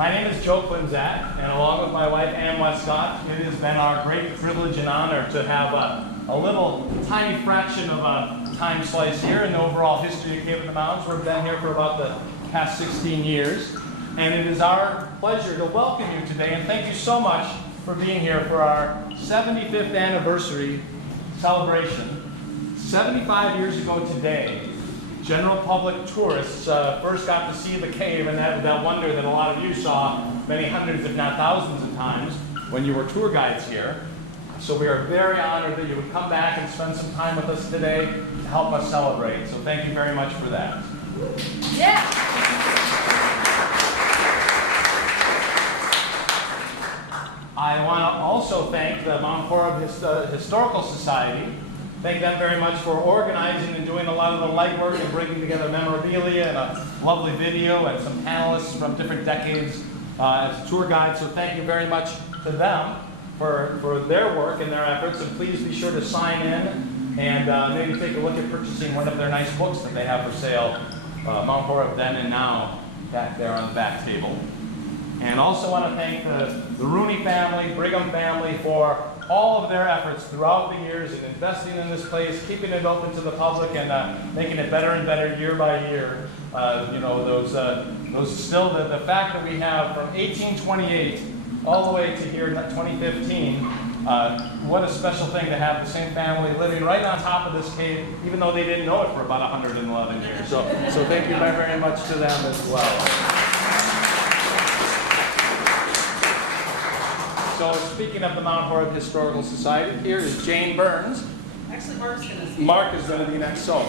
My name is Joe Quinzat, and along with my wife Ann Westcott, it has been our great privilege and honor to have a little tiny fraction of a time slice here in the overall history of Cave of the Mounds. We've been here for about the past 16 years, and it is our pleasure to welcome you today, and thank you so much for being here for our 75th anniversary celebration. 75 years ago today, general public tourists first got to see the cave and that wonder that a lot of you saw many hundreds, if not thousands of times when you were tour guides here. So we are very honored that you would come back and spend some time with us today to help us celebrate. So thank you very much for that. Yeah. I want to also thank the Mount Horeb Historical Society. Thank them very much for organizing and doing a lot of the legwork and bringing together memorabilia and a lovely video and some panelists from different decades as tour guides. So thank you very much to them for their work and their efforts. And please be sure to sign in and maybe take a look at purchasing one of their nice books that they have for sale, Mount Horeb Then and Now, back there on the back table. And also want to thank the Rooney family, Brigham family for all of their efforts throughout the years in investing in this place, keeping it open to the public, and making it better and better year by year. Those still the fact that we have from 1828 all the way to here in 2015. What a special thing to have the same family living right on top of this cave, even though they didn't know it for about 111 years. So thank you very much to them as well. So speaking of the Mount Horeb Historical Society, here is Jane Burns. Actually, Mark's going to speak. Mark is going to be next. So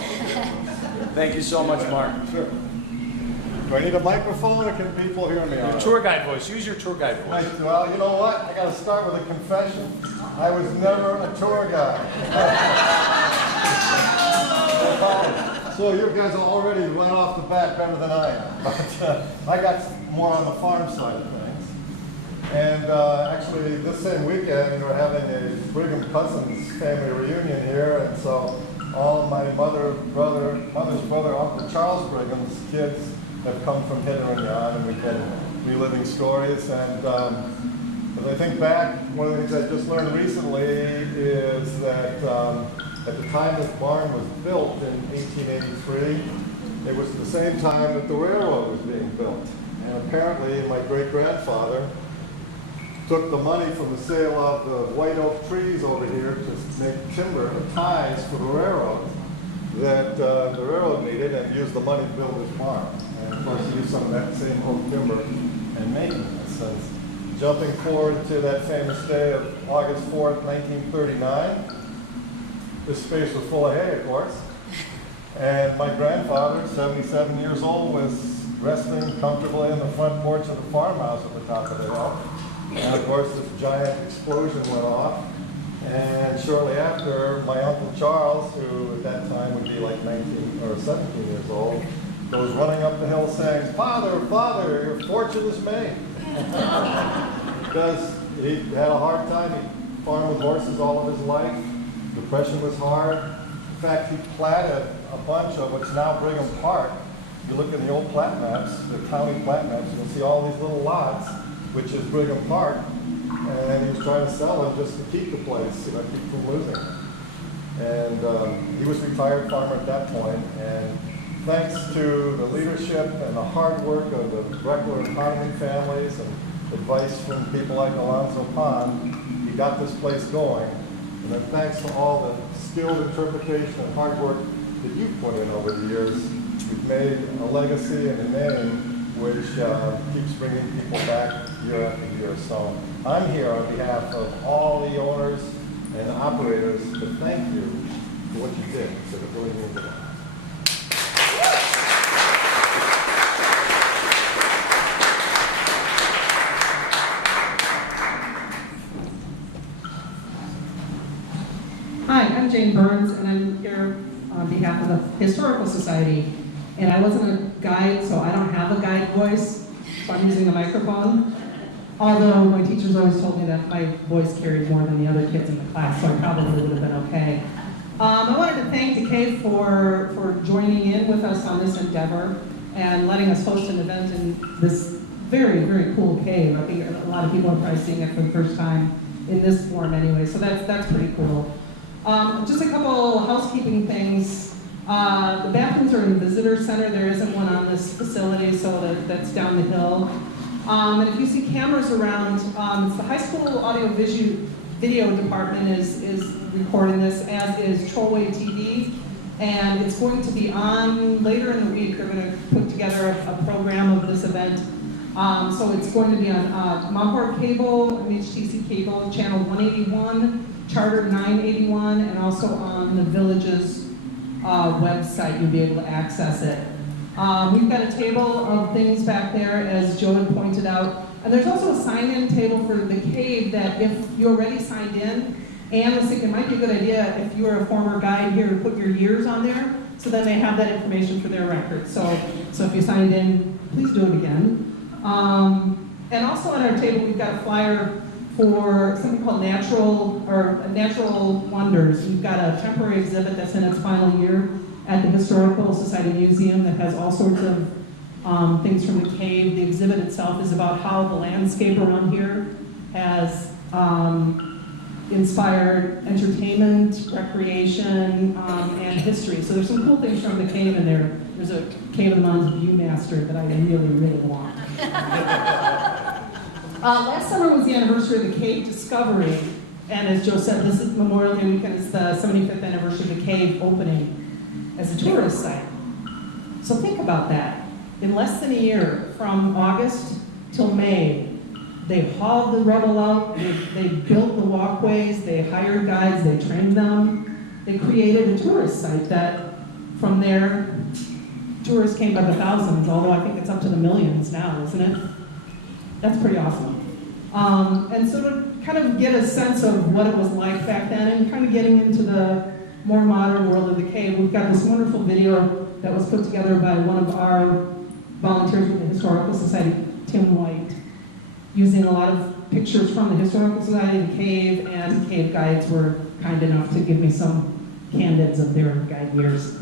thank you so much, Mark. Sure. Do I need a microphone or can people hear me? Your tour guide voice. Use your tour guide voice. Well, you know what? I got to start with a confession. I was never a tour guide. So you guys already went off the bat better than I am. But I got more on the farm side of things. And actually, this same weekend, we're having a Brigham Cousins family reunion here, and so all my mother's brother, Uncle Charles Brigham's kids have come from hither and yon, and we've been reliving stories. And as I think back, one of the things I just learned recently is that at the time this barn was built in 1883, it was the same time that the railroad was being built. And apparently, my great-grandfather took the money from the sale of the white oak trees over here to make timber ties for the railroad that the railroad needed, and used the money to build this barn. And of course, he used some of that same oak timber in making this. And jumping forward to that famous day of August 4th, 1939, this space was full of hay, of course. And my grandfather, 77 years old, was resting comfortably in the front porch of the farmhouse at the top of the hill. And of course, this giant explosion went off. And shortly after, my Uncle Charles, who at that time would be like 19 or 17 years old, goes running up the hill saying, "Father, Father, your fortune is made." Because he had a hard time. He farmed with horses all of his life. Depression was hard. In fact, he platted a bunch of what's now Brigham Park. You look in the old plat maps, the county plat maps, you'll see all these little lots, which is Brigham Park, and he was trying to sell them just to keep the place, keep from losing it. And he was a retired farmer at that point, and thanks to the leadership and the hard work of the Breckler and Hardeman families and advice from people like Alonzo Pond, he got this place going. And then thanks to all the skilled interpretation and hard work that you've put in over the years, we've made a legacy and a name which keeps bringing people back year after year. So I'm here on behalf of all the owners and operators to thank you for what you did. So it really means a lot. Hi, I'm Jane Burns, and I'm here on behalf of the Historical Society. And I wasn't a guide, so I don't have a guide voice, so I'm using the microphone. Although my teachers always told me that my voice carried more than the other kids in the class, so I probably would have been okay. I wanted to thank the Cave for joining in with us on this endeavor and letting us host an event in this very, very cool cave. I think a lot of people are probably seeing it for the first time in this form anyway, so that's pretty cool. Just a couple housekeeping things. The bathrooms are in the visitor center. There isn't one on this facility, so that's down the hill. And if you see cameras around, it's the high school audio video department is recording this, as is Trollway TV. And it's going to be on later in the week. They're going to put together a program of this event. So it's going to be on Mount Horeb Cable, MHTC Cable, channel 181, Charter 981, and also on the village's website. You'll be able to access it. We've got a table of things back there, as Joe had pointed out. And there's also a sign-in table for the cave that if you're already signed in, and I think it might be a good idea if you're a former guide here to put your years on there, so then they have that information for their records. So if you signed in, please do it again. And also on our table, we've got a flyer for something called Natural Wonders. We've got a temporary exhibit that's in its final year at the Historical Society Museum that has all sorts of things from the cave. The exhibit itself is about how the landscape around here has inspired entertainment, recreation, and history. So there's some cool things from the cave in there. There's a Cave of the Mounds Viewmaster that I really, really want. Last summer was the anniversary of the cave discovery, and as Joe said, this is Memorial Day weekend. It's the 75th anniversary of the cave opening as a tourist site. So think about that. In less than a year, from August till May, they hauled the rubble out, they built the walkways, they hired guides, they trained them. They created a tourist site that, from there, tourists came by the thousands, although I think it's up to the millions now, isn't it? That's pretty awesome. And so to kind of get a sense of what it was like back then and kind of getting into the more modern world of the cave, we've got this wonderful video that was put together by one of our volunteers with the Historical Society, Tim White, using a lot of pictures from the Historical Society, the cave, and cave guides were kind enough to give me some candids of their guide years.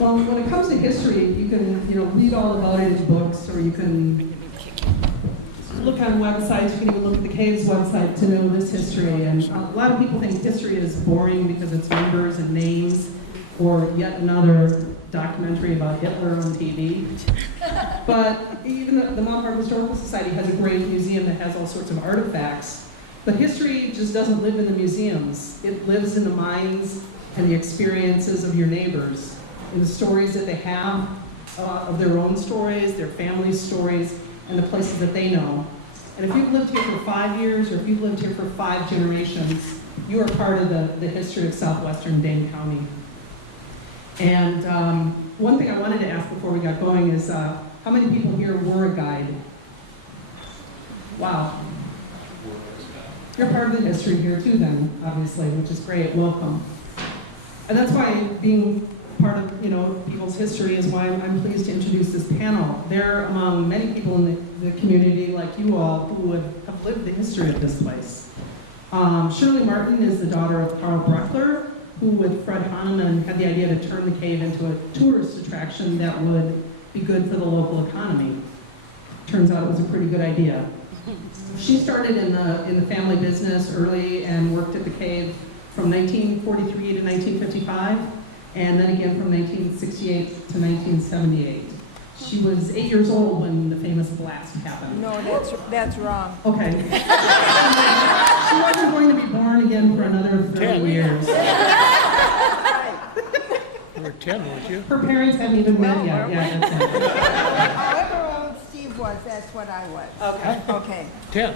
Well, when it comes to history, you can, read all about it in books, or you can look on websites. You can even look at the Caves website to know this history. And a lot of people think history is boring because it's numbers and names, or yet another documentary about Hitler on TV. But even the Mount Park Historical Society has a great museum that has all sorts of artifacts. But history just doesn't live in the museums. It lives in the minds and the experiences of your neighbors, in the stories that they have of their own stories, their family's stories, and the places that they know. And if you've lived here for 5 years, or if you've lived here for 5 generations, you are part of the history of southwestern Dane County. And one thing I wanted to ask before we got going is, how many people here were a guide? Wow. You're part of the history here too then, obviously, which is great. Welcome. And that's why being part of people's history is why I'm pleased to introduce this panel. They're among many people in the community, like you all, who have lived the history of this place. Shirley Martin is the daughter of Carl Brechler, who with Fred Hahnemann had the idea to turn the cave into a tourist attraction that would be good for the local economy. Turns out it was a pretty good idea. She started in the family business early and worked at the cave from 1943 to 1955, and then again from 1968 to 1978. She was 8 years old when the famous blast happened. No, that's wrong. Okay. She wasn't going to be born again for another 30 years. You were 10, weren't you? Her parents hadn't even met yet. Yeah, that's it. However old Steve was, that's what I was. Okay. Okay. 10.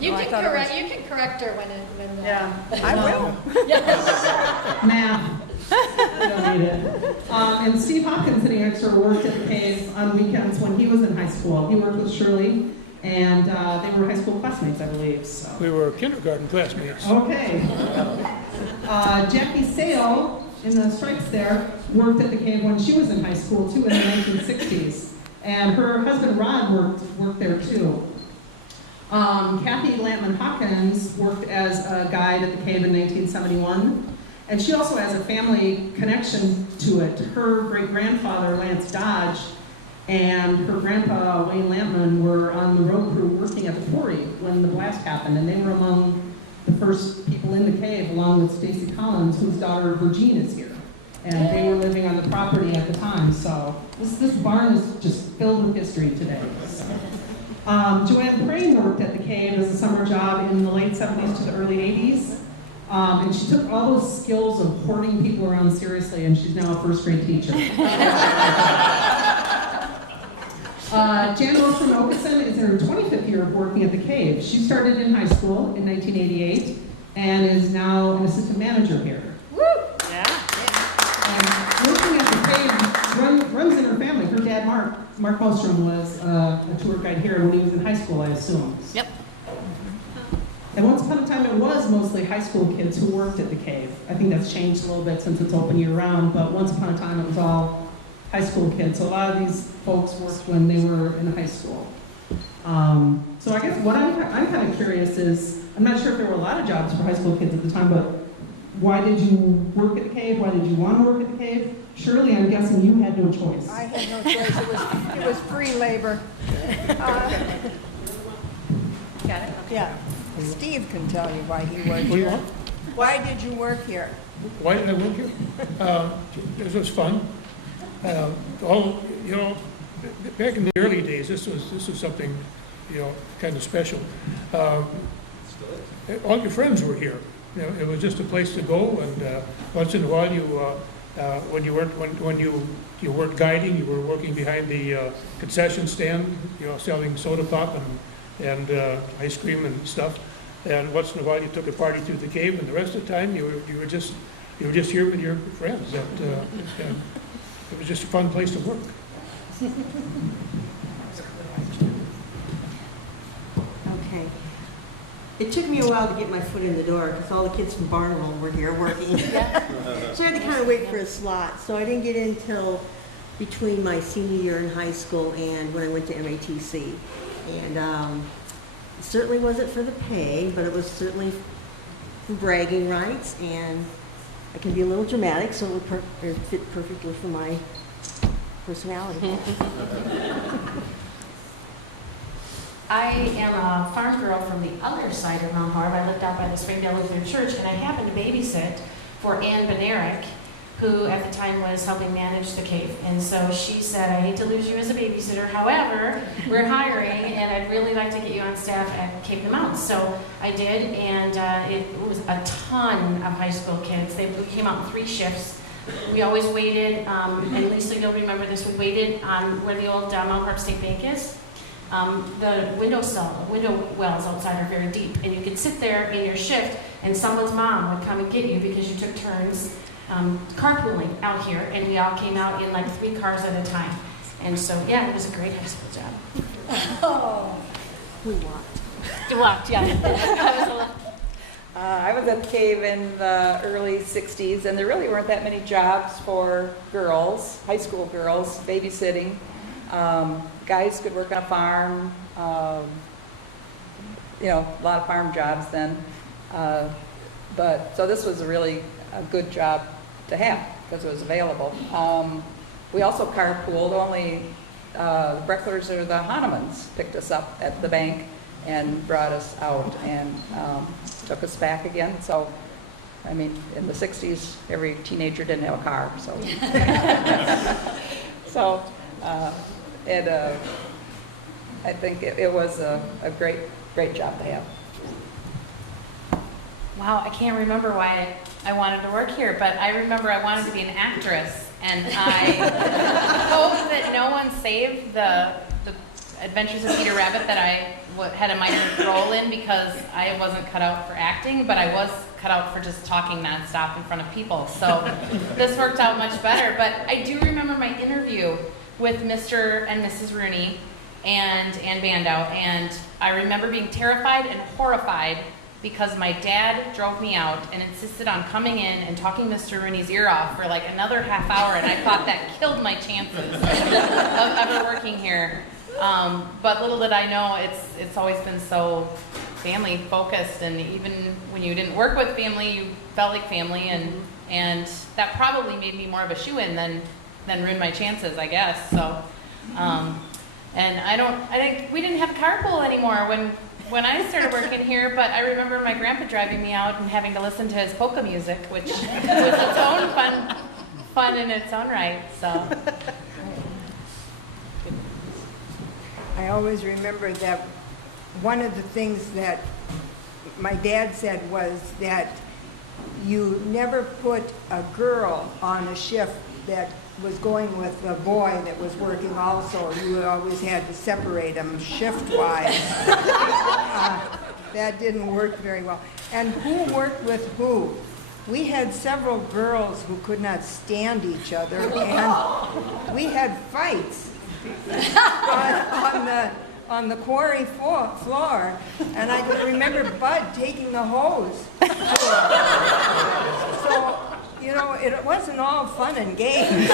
You Oh, I can thought it correct. You can correct her when. Yeah. I will. Math. We don't need it. And Steve Hopkins, sitting next to her, worked at the cave on weekends when he was in high school. He worked with Shirley, and they were high school classmates, I believe. So. We were kindergarten classmates. Okay. Jackie Sale, in the stripes there, worked at the cave when she was in high school, too, in the 1960s. And her husband, Ron, worked there, too. Kathy Lampman Hawkins worked as a guide at the cave in 1971. And she also has a family connection to it. Her great-grandfather, Lance Dodge, and her grandpa, Wayne Lampman, were on the road crew working at the quarry when the blast happened. And they were among the first people in the cave, along with Stacy Collins, whose daughter, Virginia, is here. And they were living on the property at the time. So this barn is just filled with history today. So. Joanne Crane worked at the cave as a summer job in the late 70s to the early 80s. And she took all those skills of hoarding people around seriously, and she's now a first-grade teacher. Jan Wilson Okeson is in her 25th year of working at the cave. She started in high school in 1988 and is now an assistant manager here. Woo! Yeah. And working at the cave runs in her family. Her dad, Mark Mostrom, was a tour guide here when he was in high school, I assume. Yep. And once upon a time, it was mostly high school kids who worked at the cave. I think that's changed a little bit since it's open year-round, but once upon a time, it was all high school kids. So a lot of these folks worked when they were in high school. So I guess what I'm kind of curious is, I'm not sure if there were a lot of jobs for high school kids at the time, but why did you work at the cave? Why did you want to work at the cave? Surely, I'm guessing you had no choice. I had no choice. It was free labor. Got it. Yeah. Steve can tell you why he worked What do you here. want? Why did you work here? Why did I work here? This was fun. Back in the early days, this was something, kind of special. All your friends were here. It was just a place to go, and once in a while, when you weren't guiding, you were working behind the concession stand, selling soda pop and ice cream and stuff. And once in a while, you took a party through the cave, and the rest of the time, you were just here with your friends. And it was just a fun place to work. Okay. It took me a while to get my foot in the door because all the kids from Barnwell were here working. So I had to kind of wait for a slot. So I didn't get in until between my senior year in high school and when I went to MATC. And it certainly wasn't for the pay, but it was certainly for bragging rights. And I can be a little dramatic, so it fit perfectly for my personality. I am a farm girl from the other side of Mount Horeb. I lived out by the Springdale Lutheran Church, and I happened to babysit for Ann Benerick, who at the time was helping manage the cave. And so she said, I hate to lose you as a babysitter, however, we're hiring, and I'd really like to get you on staff at Cape the Mounds. So I did, and it was a ton of high school kids. We came out in 3 shifts. We always waited, and Lisa, you'll remember this, we waited on where the old Mount Horeb State Bank is. The window wells outside are very deep, and you could sit there in your shift, and someone's mom would come and get you because you took turns carpooling out here, and we all came out in like 3 cars at a time. And so, yeah, it was a great high school job. Oh. We walked. You walked, yeah. I was at the cave in the early 60s, and there really weren't that many jobs for girls, high school girls, babysitting. Guys could work on a farm, you know, a lot of farm jobs then. So this was really a good job to have because it was available. We also carpooled. Only the Brecklers or the Hahnemans picked us up at the bank and brought us out and took us back again. So, I mean, in the 60s, every teenager didn't have a car, so. So, I think it was a great job to have. Wow, I can't remember why I wanted to work here, but I remember I wanted to be an actress, and I hope that no one saved the Adventures of Peter Rabbit that I had a minor role in, because I wasn't cut out for acting, but I was cut out for just talking nonstop in front of people. So this worked out much better. But I do remember my interview with Mr. and Mrs. Rooney and Ann Bandow, and I remember being terrified and horrified because my dad drove me out and insisted on coming in and talking Mr. Rooney's ear off for like another half hour, and I thought that killed my chances of ever working here. But little did I know, it's always been so family focused, and even when you didn't work with family, you felt like family, and that probably made me more of a shoo-in than ruined my chances, I guess. So, and I think we didn't have carpool anymore when I started working here, but I remember my grandpa driving me out and having to listen to his polka music, which was its own fun in its own right. So. I always remember that one of the things that my dad said was that you never put a girl on a shift that was going with a boy that was working also. You always had to separate them shift-wise. That didn't work very well. And who worked with who? We had several girls who could not stand each other, and we had fights on the quarry floor, and I can remember Bud taking the hose. So, you know, it wasn't all fun and games.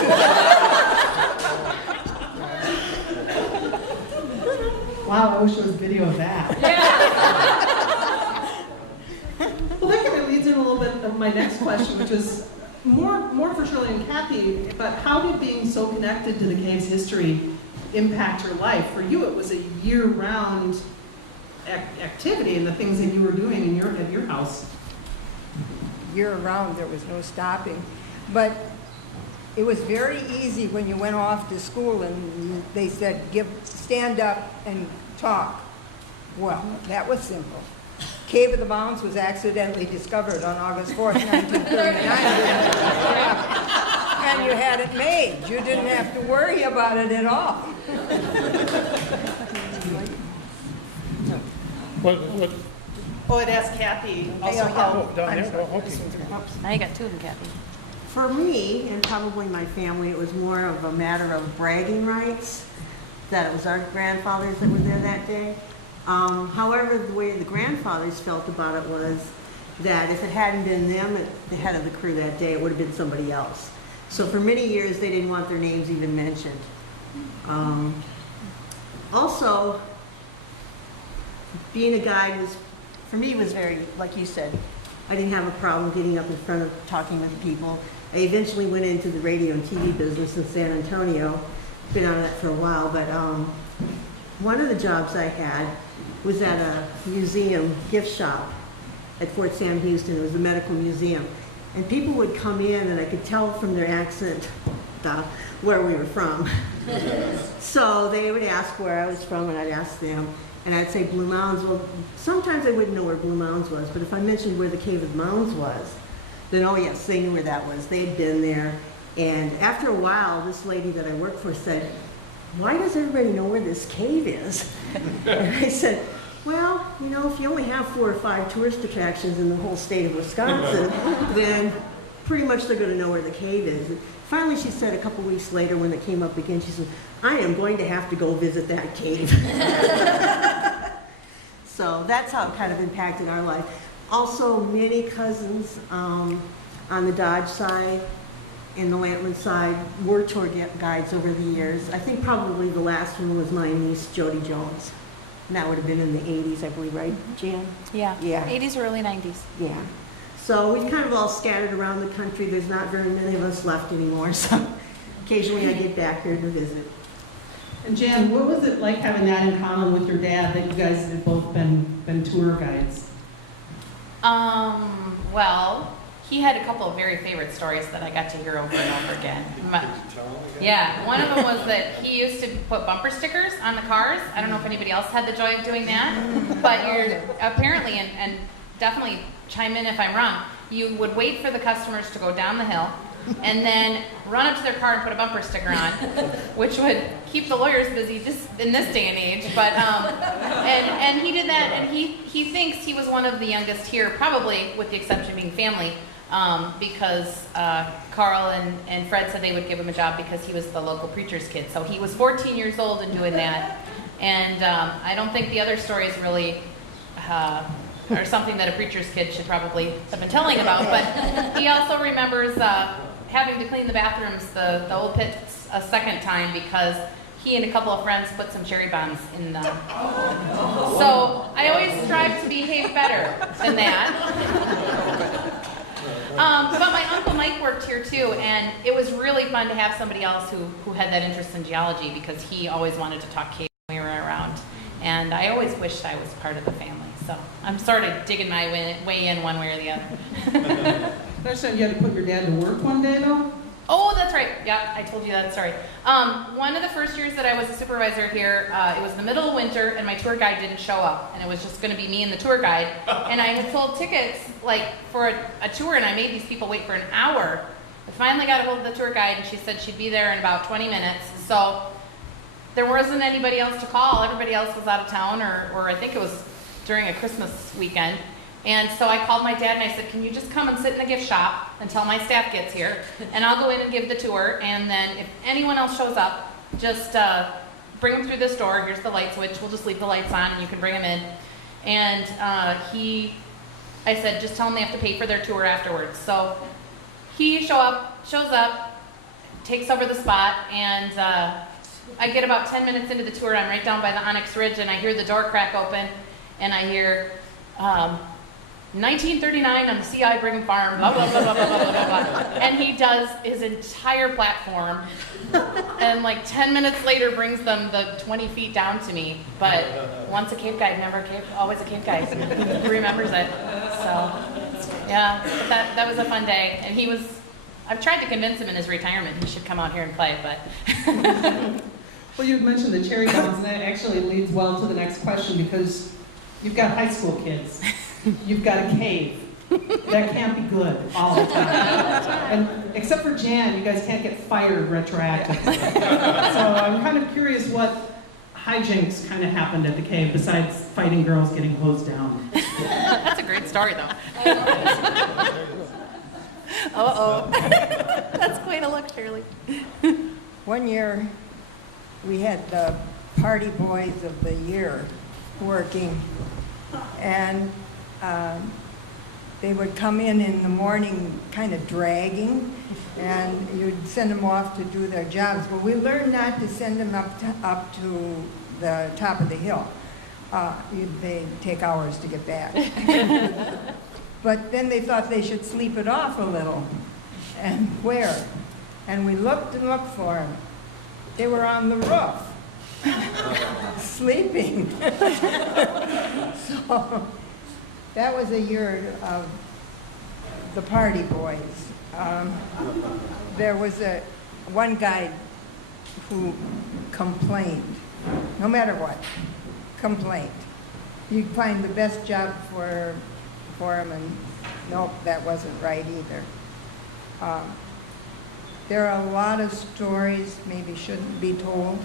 Wow, I wish there was video of that. Well, that kind of leads in a little bit of my next question, which is more for Shirley and Kathy, but how did being so connected to the cave's history impact your life? For you, it was a year-round activity and the things that you were doing at your house. Year-round, there was no stopping. But it was very easy when you went off to school and they said, stand up and talk. Well, that was simple. Cave of the Mounds was accidentally discovered on August 4th, 1939. And you had it made. You didn't have to worry about it at all. What? Oh, I'd ask Kathy also Yeah. how. Oh, down there? Oh, okay. Now you got 2 of them, Kathy. For me, and probably my family, it was more of a matter of bragging rights, that it was our grandfathers that were there that day. However, the way the grandfathers felt about it was that if it hadn't been them at the head of the crew that day, it would have been somebody else. So for many years, they didn't want their names even mentioned. Also, being a guide was, for me, was very, like you said, I didn't have a problem getting up in front of talking with people. I eventually went into the radio and TV business in San Antonio. Been out of that for a while, but one of the jobs I had was at a museum gift shop at Fort Sam Houston. It was a medical museum. And people would come in and I could tell from their accent where we were from. So they would ask where I was from and I'd ask them. And I'd say Blue Mounds. Well, sometimes they wouldn't know where Blue Mounds was, but if I mentioned where the Cave of Mounds was, then oh yes, they knew where that was. They'd been there. And after a while, this lady that I worked for said, "Why does everybody know where this cave is?" And I said, "Well, you know, if you only have 4 or 5 tourist attractions in the whole state of Wisconsin, then pretty much they're going to know where the cave is." And finally, she said a couple weeks later when it came up again, she said, "I am going to have to go visit that cave." So that's how it kind of impacted our life. Also, many cousins on the Dodge side and the Lantman side were tour guides over the years. I think probably the last one was my niece, Jody Jones. And that would have been in the 80s, I believe, right, Jan? Yeah. Yeah. 80s or early 90s. Yeah. So we've kind of all scattered around the country. There's not very many of us left anymore, so occasionally I get back here to visit. And Jan, what was it like having that in common with your dad, that you guys had both been tour guides? Well, he had a couple of very favorite stories that I got to hear over and over again. Yeah, one of them was that he used to put bumper stickers on the cars. I don't know if anybody else had the joy of doing that, but you're apparently, and definitely chime in if I'm wrong, you would wait for the customers to go down the hill and then run up to their car and put a bumper sticker on, which would keep the lawyers busy just in this day and age. But and he did that, and he thinks he was one of the youngest here, probably with the exception of being family, because Carl and Fred said they would give him a job because he was the local preacher's kid. So he was 14 years old and doing that, and I don't think the other stories really are something that a preacher's kid should probably have been telling about. But he also remembers having to clean the bathrooms, the old pits, a second time because he and a couple of friends put some cherry bombs in the... So I always strive to behave better than that. But my Uncle Mike worked here too, and it was really fun to have somebody else who had that interest in geology, because he always wanted to talk cave when we were around. And I always wished I was part of the family. So I'm sort of digging my way in one way or the other. I understand you had to put your dad to work one day, though? Oh, that's right. Yeah, I told you that story. One of the first years that I was a supervisor here, it was the middle of winter, and my tour guide didn't show up, and it was just going to be me and the tour guide. And I had sold tickets like for a tour, and I made these people wait for an hour. I finally got a hold of the tour guide, and she said she'd be there in about 20 minutes. So there wasn't anybody else to call. Everybody else was out of town, or I think it was during a Christmas weekend. And so I called my dad and I said, "Can you just come and sit in the gift shop until my staff gets here, and I'll go in and give the tour, and then if anyone else shows up, just bring them through this door. Here's the light switch. We'll just leave the lights on and you can bring them in." And I said, "Just tell them they have to pay for their tour afterwards." So he shows up, takes over the spot, and I get about 10 minutes into the tour. I'm right down by the Onyx Ridge, and I hear the door crack open, and I hear 1939 on the CI Brigham Farm, blah, blah, blah, blah, blah, blah, blah, blah. And he does his entire platform, and like 10 minutes later brings them the 20 feet down to me. But once a cave guide, never a cave, always a cave guide. He remembers it. So, yeah, but that was a fun day. And I've tried to convince him in his retirement he should come out here and play, but. Well, you mentioned the cherry bombs, and that actually leads well to the next question, because you've got high school kids. You've got a cave. That can't be good all the time. And except for Jan, you guys can't get fired retroactively. So I'm kind of curious what hijinks kind of happened at the cave besides fighting girls getting hosed down. That's a great story, though. Uh-oh. That's quite a look, Shirley. One year, we had the party boys of the year working, and they would come in the morning kind of dragging, and you'd send them off to do their jobs. But we learned not to send them up to the top of the hill. They'd take hours to get back. But then they thought they should sleep it off a little. And where? And we looked and looked for them. They were on the roof, sleeping. So that was a year of the party boys. There was one guy who complained, no matter what, complained. You'd find the best job for him, and nope, that wasn't right either. There are a lot of stories maybe shouldn't be told.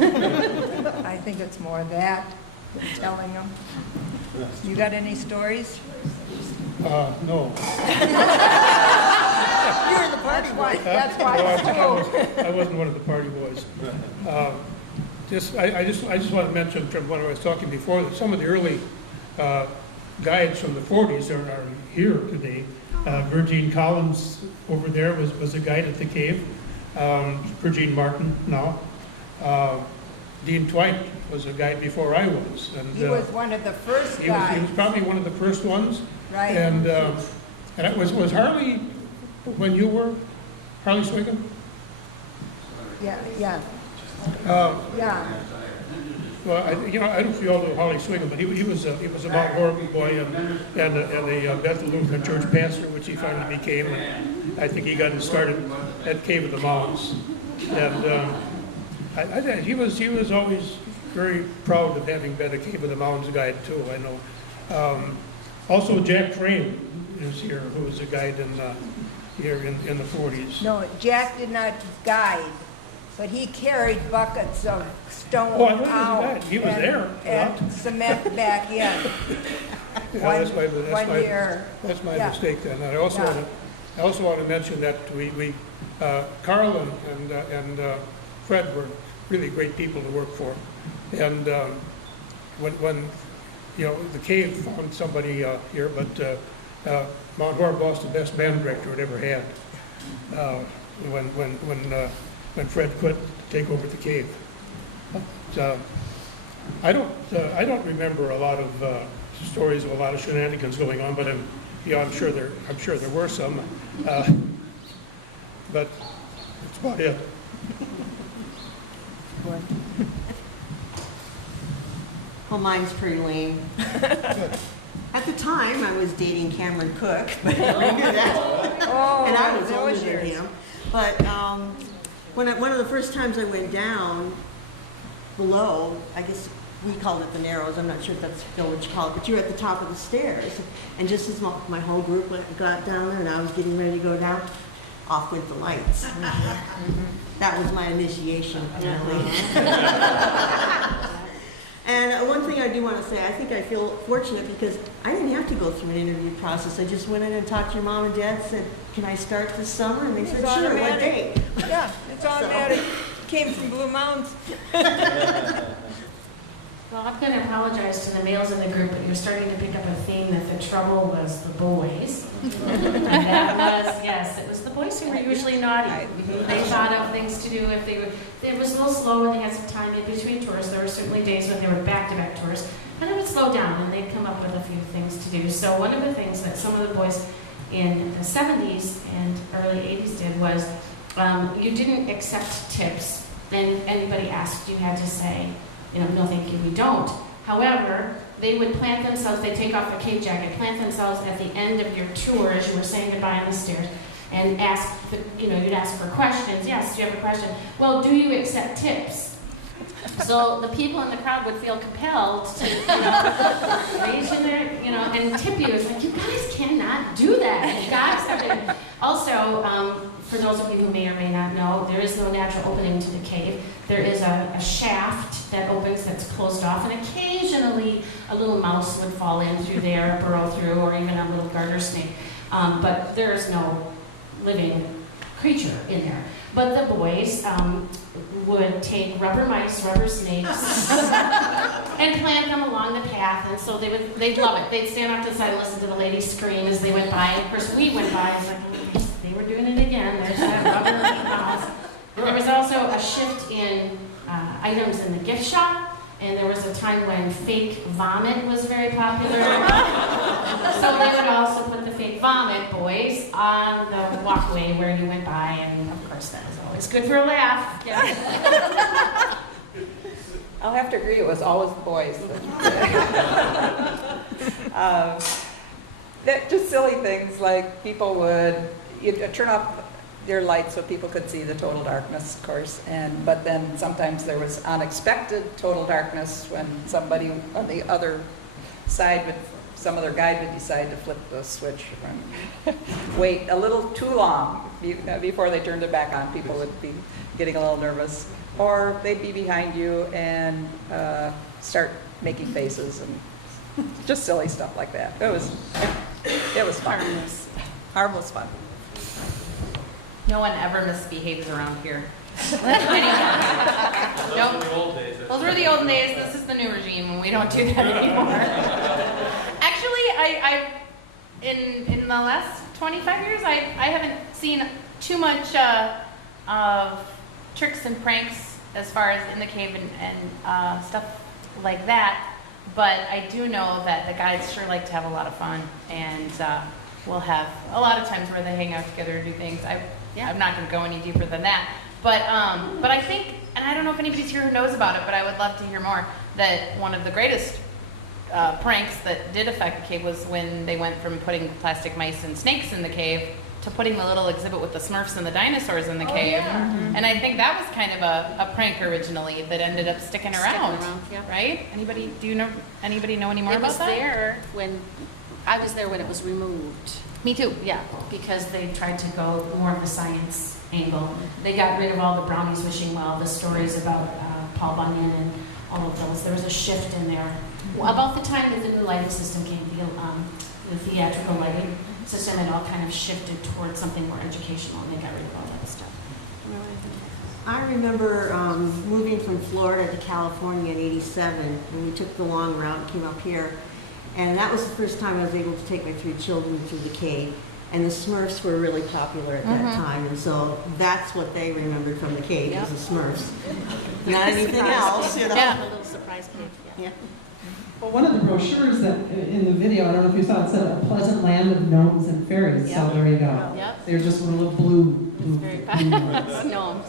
I think it's more that than telling them. You got any stories? No. You were the party boy. That's why No, it's told. I wasn't one of the party boys. I just want to mention from when I was talking before that some of the early guides from the 40s are here today. Virgin Collins over there was a guide at the cave. Virgin Martin now. Dean Twite was a guide before I was. And, He was one of the first he guys. was probably one of the first ones. Right. And it was Harley, when you were, Harley Swiggan? Yeah, yeah, Uh, yeah. Well, I don't know if you all know Harley Swiggan, but he was a Mount Horeb boy and a Bethel Lutheran Church pastor, which he finally became. And I think he got started at Cave of the Mounds. And he was always very proud of having been a Cave of the Mounds guide too, I know. Also, Jack Frame is here, who was a guide here in the 40s. No, Jack did not guide, but he carried buckets of stone Oh, I know he was a out. guide. He was there a lot. And cement back in. Yeah, One year. That's my Yeah. mistake then. And I also want to mention that we Carl and Fred were really great people to work for. And when the cave found somebody here, but Mount Horeb lost the best band director it ever had when Fred quit to take over the cave. But, I don't remember a lot of stories of a lot of shenanigans going on, but I'm sure there were some. But that's about it. Well, mine's pretty lame. At the time, I was dating Cameron Cook, but I knew that. Oh, And I was that older was than yours. him. But one of the first times I went down below, I guess we called it the Narrows, I'm not sure if that's still what you call it, but you were at the top of the stairs. And just as my whole group got down there and I was getting ready to go down, off went the lights. That was my initiation, apparently. And one thing I do want to say, I think I feel fortunate because I didn't have to go through an interview process. I just went in and talked to your mom and dad, said, can I start this summer? And they said, It's sure, what automatic. date? Yeah, it's automatic. Came from Blue Mounds. Well, I'm going to apologize to the males in the group, but you're starting to pick up a theme that the trouble was the boys. And that was, yes, it was the boys who were usually naughty. They thought of things to do if it was a little slow and they had some time in between tours. There were certainly days when they were back-to-back tours, and it would slow down and they'd come up with a few things to do. So one of the things that some of the boys in the 70s and early 80s did was you didn't accept tips. Then anybody asked, you had to say, no thank you, we don't. However, they would plant themselves, they'd take off the cave jacket, plant themselves at the end of your tour as you were saying goodbye on the stairs, and ask, you'd ask for questions. Yes, do you have a question? Well, do you accept tips? So the people in the crowd would feel compelled to, raise their, and tip you. It's like, you guys cannot do that. You guys have to. Also, for those of you who may or may not know, there is no natural opening to the cave. There is a shaft that opens that's closed off, and occasionally a little mouse would fall in through there, burrow through, or even a little garter snake. But there is no living creature in there. But the boys would take rubber mice, rubber snakes, and plant them along the path, and so they'd love it. They'd stand off to the side and listen to the ladies scream as they went by. Of course, we went by, it's like, oh, they were doing it again. There's that rubber mouse. There was also a shift in items in the gift shop. And there was a time when fake vomit was very popular. So they would also put the fake vomit boys on the walkway where you went by, and of course that was always good for a laugh. I'll have to agree, it was always the boys. Just silly things like people would turn off their lights so people could see the total darkness, of course, but then sometimes there was unexpected total darkness when somebody on the other side some other guide would decide to flip the switch and wait a little too long before they turned it back on. People would be getting a little nervous. Or they'd be behind you and start making faces and just silly stuff like that. It was fun. Harmless fun. No one ever misbehaves around here. Those Nope. were the old days. Those were the old days. This is the new regime, and we don't do that anymore. Actually, in the last 25 years, I haven't seen too much of tricks and pranks as far as in the cave and stuff like that. But I do know that the guides sure like to have a lot of fun, and we'll have a lot of times where they hang out together and do things. I'm not going to go any deeper than that. But I think, and I don't know if anybody's here who knows about it, but I would love to hear more, that one of the greatest pranks that did affect the cave was when they went from putting plastic mice and snakes in the cave to putting the little exhibit with the Smurfs and the dinosaurs in the cave. Yeah. And I think that was kind of a prank originally that ended up sticking around. Yeah. Right? Anybody know any more It about was that? there when, I was there when it was removed. Me too. Yeah, because they tried to go more of the science angle. They got rid of all the brownies wishing well, the stories about Paul Bunyan and all of those. There was a shift in there. About the time that the new lighting system came, the theatrical lighting system, it all kind of shifted towards something more educational, and they got rid of all that stuff. I remember moving from Florida to California in '87, and we took the long route and came up here. And that was the first time I was able to take my 3 children through the cave. And the Smurfs were really popular at that time, and so that's what they remembered from the cave, was the Smurfs. Not anything else, you know. Yeah, a little surprise cave. Yeah. Well, one of the brochures that in the video, I don't know if you saw it, said "A Pleasant Land of Gnomes and Fairies." So there you go. Yep. They're just little blue. Very gnomes.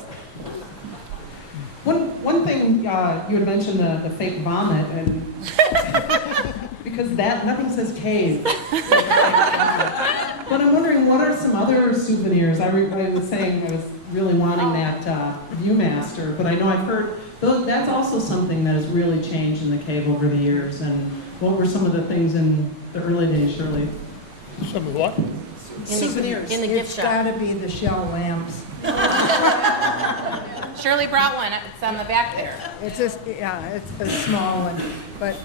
One thing you had mentioned the fake vomit, and because nothing says cave. But I'm wondering, what are some other souvenirs? I was saying I was really wanting that Viewmaster, but I know I've heard that's also something that has really changed in the cave over the years. And what were some of the things in the early days, Shirley? Some of what? Souvenirs. In the gift It's shop. gotta be the shell lamps. Shirley brought one. It's on the back there. It's just, yeah, it's a small one, but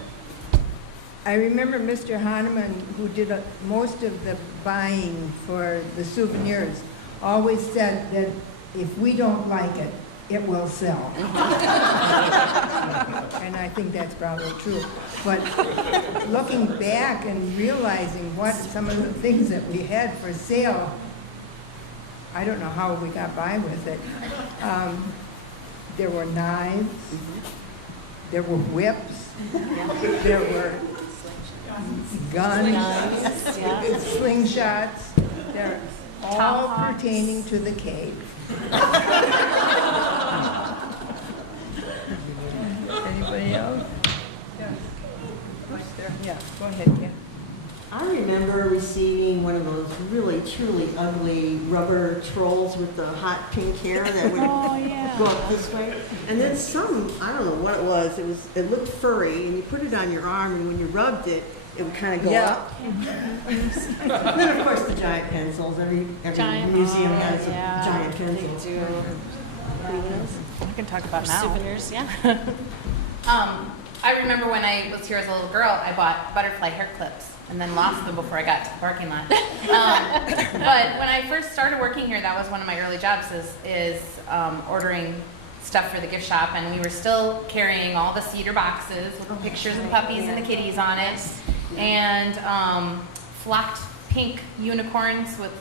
I remember Mr. Hahnemann, who did most of the buying for the souvenirs, always said that if we don't like it, it will sell. And I think that's probably true. But looking back and realizing what some of the things that we had for sale, I don't know how we got by with it. There were knives, there were whips, there were guns, slingshots. They're all Tomahawks. pertaining to the cave. Anybody else? Yeah, go ahead, Kim. I remember receiving one of those really, truly ugly rubber trolls with the hot pink hair that would go up this way. And then I don't know what it was. It looked furry, and you put it on your arm, and when you rubbed it, it would kind of go up. And then, of course, the giant pencils. Every museum has a giant pencil. They do. We can talk about now. Souvenirs, yeah. I remember when I was here as a little girl, I bought butterfly hair clips and then lost them before I got to the parking lot. But when I first started working here, that was one of my early jobs is ordering stuff for the gift shop, and we were still carrying all the cedar boxes with the pictures of the puppies and the kitties on it, and flocked pink unicorns with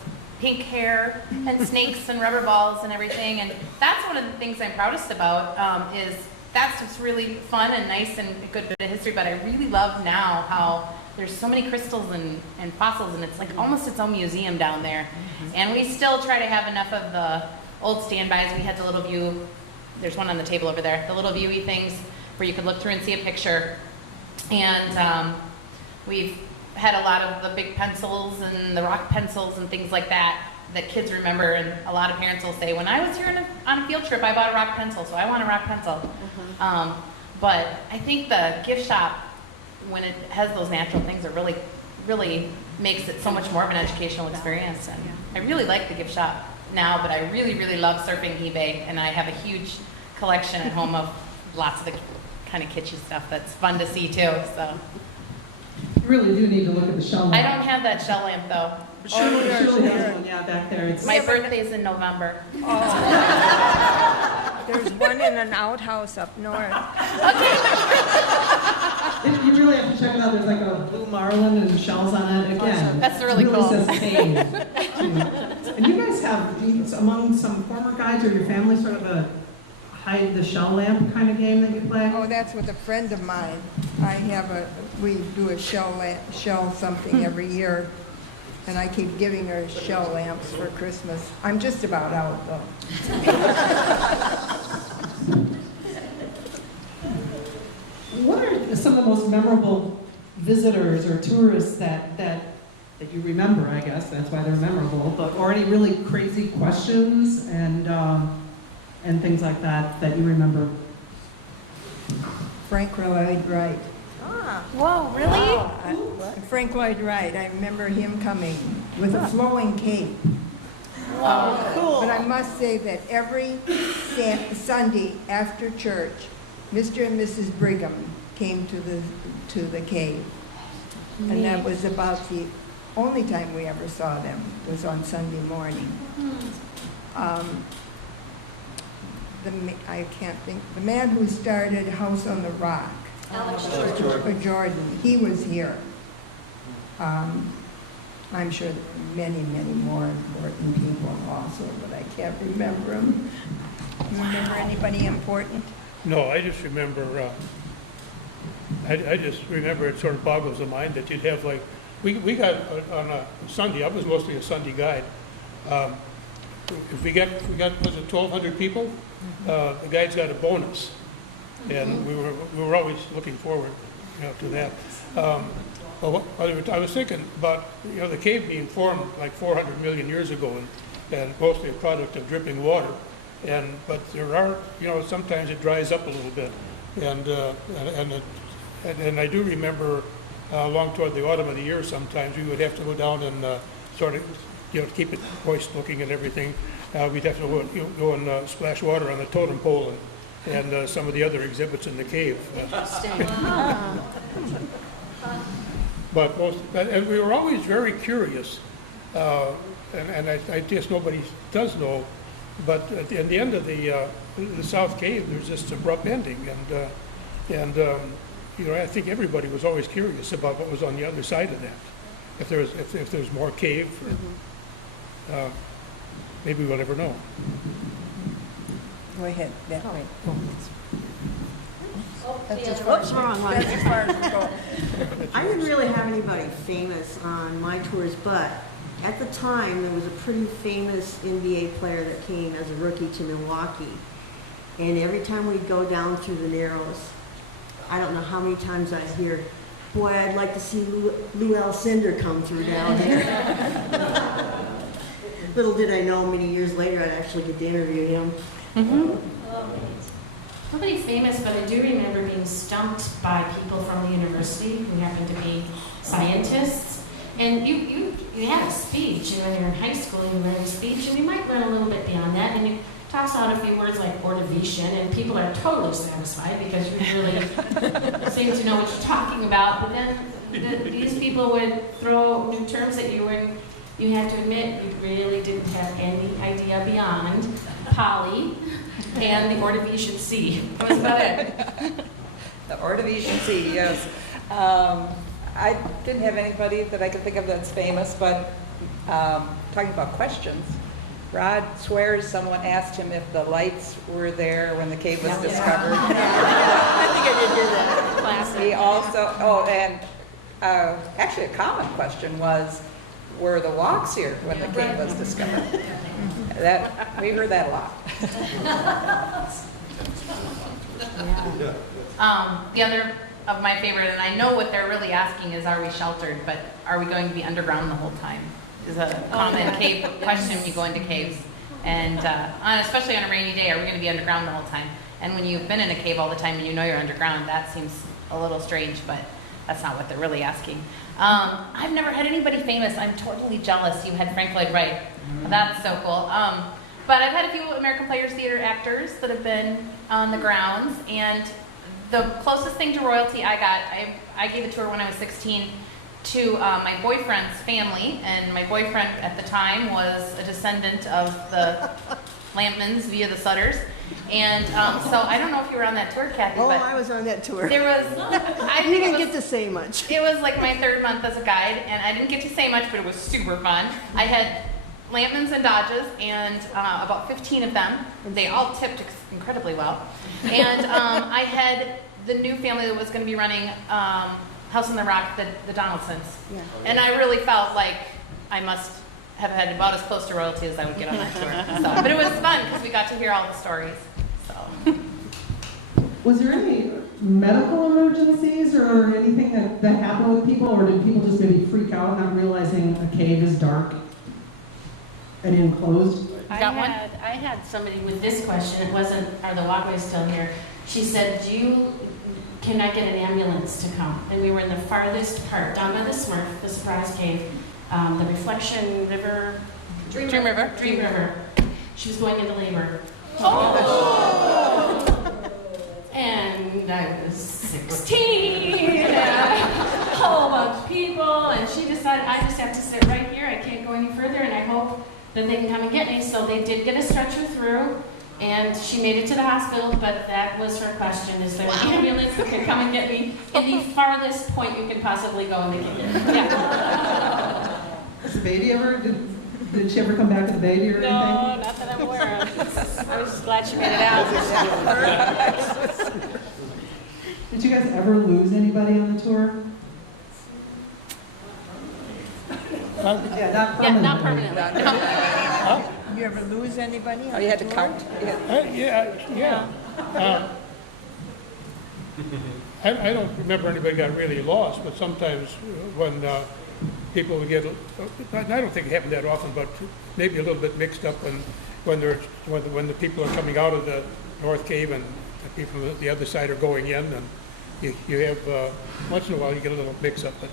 pink hair and snakes and rubber balls and everything. And that's one of the things I'm proudest about is that's just really fun and nice and a good bit of history, but I really love now how there's so many crystals and fossils, and it's like almost its own museum down there. And we still try to have enough of the old standbys. We had the little view, there's one on the table over there, the little viewy things where you could look through and see a picture. And we've had a lot of the big pencils and the rock pencils and things like that that kids remember, and a lot of parents will say, when I was here on a field trip, I bought a rock pencil, so I want a rock pencil. But I think the gift shop, when it has those natural things, it really, really makes it so much more of an educational experience. And I really like the gift shop now, but I really, really love surfing eBay, and I have a huge collection at home of lots of the kind of kitschy stuff that's fun to see too. So You really do need to look at the shell I lamp. don't have that shell lamp though. Shirley has one, yeah, back there. It's My birthday's in November. There's one in an outhouse up north. You really have to check it out. There's like a blue marlin and shells on it. Again, That's really it cool. says save. And you guys have, among some former guides or your family, sort of a hide the shell lamp kind of game that you play? Oh, that's with a friend of mine. We do a shell something every year, and I keep giving her shell lamps for Christmas. I'm just about out though. What are some of the most memorable visitors or tourists that you remember, I guess, that's why they're memorable, but or any really crazy questions and things like that that you remember? Frank Lloyd Wright. Whoa, really? Frank Lloyd Wright, I remember him coming with a flowing cape. Oh, cool. But I must say that every Sunday after church, Mr. and Mrs. Brigham came to the cave. And that was about the only time we ever saw them, was on Sunday morning. I can't think, the man who started House on the Rock, Jordan, he was here. I'm sure many, many more important people also, but I can't remember them. You remember anybody important? No, I just remember, I just remember it sort of boggles the mind that you'd have like, we got on a Sunday, I was mostly a Sunday guide. If we got, was it 1,200 people? The guides got a bonus. And we were always looking forward, to that. I was thinking about, the cave being formed like 400 million years ago and mostly a product of dripping water. But there are, sometimes it dries up a little bit. And I do remember along toward the autumn of the year sometimes we would have to go down and sort of, to keep it moist looking and everything. We'd have to go and splash water on the totem pole and some of the other exhibits in the cave. And we were always very curious, and I guess nobody does know, but at the end of the South Cave, there's this abrupt ending, and I think everybody was always curious about what was on the other side of that. If there's more cave, maybe we'll never know. Go ahead. That way. That's as Whoops, wrong one. That's as far as we go. I didn't really have anybody famous on my tours, but at the time, there was a pretty famous NBA player that came as a rookie to Milwaukee. And every time we'd go down through the Narrows, I don't know how many times I'd hear, boy, I'd like to see Lou Alcindor come through down here. Little did I know, many years later, I'd actually get to interview him. Nobody famous, but I do remember being stumped by people from the university who happened to be scientists. And you had a speech, when you're in high school, you learn a speech, and you might learn a little bit beyond that, and you toss out a few words like ordovician, and people are totally satisfied because you really seem to know what you're talking about. But then these people would throw new terms at you, and you had to admit you really didn't have any idea beyond poly and the Ordovician Sea. That was about it. The Ordovician Sea, yes. I didn't have anybody that I could think of that's famous, but talking about questions, Rod swears someone asked him if the lights were there when the cave was discovered. I think I did do that. Classic. He also, oh, and actually a common question was, were the walks here when the cave was discovered? That, we heard that a lot. The other of my favorite, and I know what they're really asking is, are we sheltered, but are we going to be underground the whole time? Is a common cave question when you go into caves. And especially on a rainy day, are we going to be underground the whole time? And when you've been in a cave all the time and you know you're underground, that seems a little strange, but that's not what they're really asking. I've never had anybody famous. I'm totally jealous. You had Frank Lloyd Wright. That's so cool. But I've had a few American Players Theater actors that have been on the grounds, and the closest thing to royalty I got, I gave a tour when I was 16 to my boyfriend's family, and my boyfriend at the time was a descendant of the Lampmans via the Sutters. And so I don't know if you were on that tour, Kathy, Oh, but I was on that tour. there was, I You think didn't it get was, to say much. it was like my 3rd month as a guide, and I didn't get to say much, but it was super fun. I had Lampmans and Dodges, and about 15 of them. They all tipped incredibly well. And I had the new family that was going to be running House on the Rock, the Donaldsons. Yeah. And I really felt like I must have had about as close to royalty as I would get on that tour. So, but it was fun because we got to hear all the stories. So. Was there any medical emergencies or anything that happened with people, or did people just maybe freak out not realizing a cave is dark and enclosed? Got one? I had somebody with this question. It wasn't, are the walkways still here? She said, can I get an ambulance to come? And we were in the farthest part, down by the Smurf, the surprise cave, the Reflection River, Dream River. She was going into labor. And I was 16, and a whole bunch of people, and she decided, I just have to sit right here. I can't go any further, and I hope that they can come and get me. So they did get a stretcher through, and she made it to the hospital, but that was her question. Is there an ambulance that can come and get me in the farthest point you could possibly go and they can get me? Yeah. Was the baby ever, did she ever come back with a baby or anything? No, not that I'm aware of. I was just glad she made it out. Did you guys ever lose anybody on the tour? Yeah, not permanently. Yeah, not permanently. No. You ever lose anybody? Oh, you had to count? Yeah. I don't remember anybody got really lost, but sometimes when people would get, I don't think it happened that often, but maybe a little bit mixed up when the people are coming out of the North Cave and the people on the other side are going in, and you have, once in a while you get a little mix up, but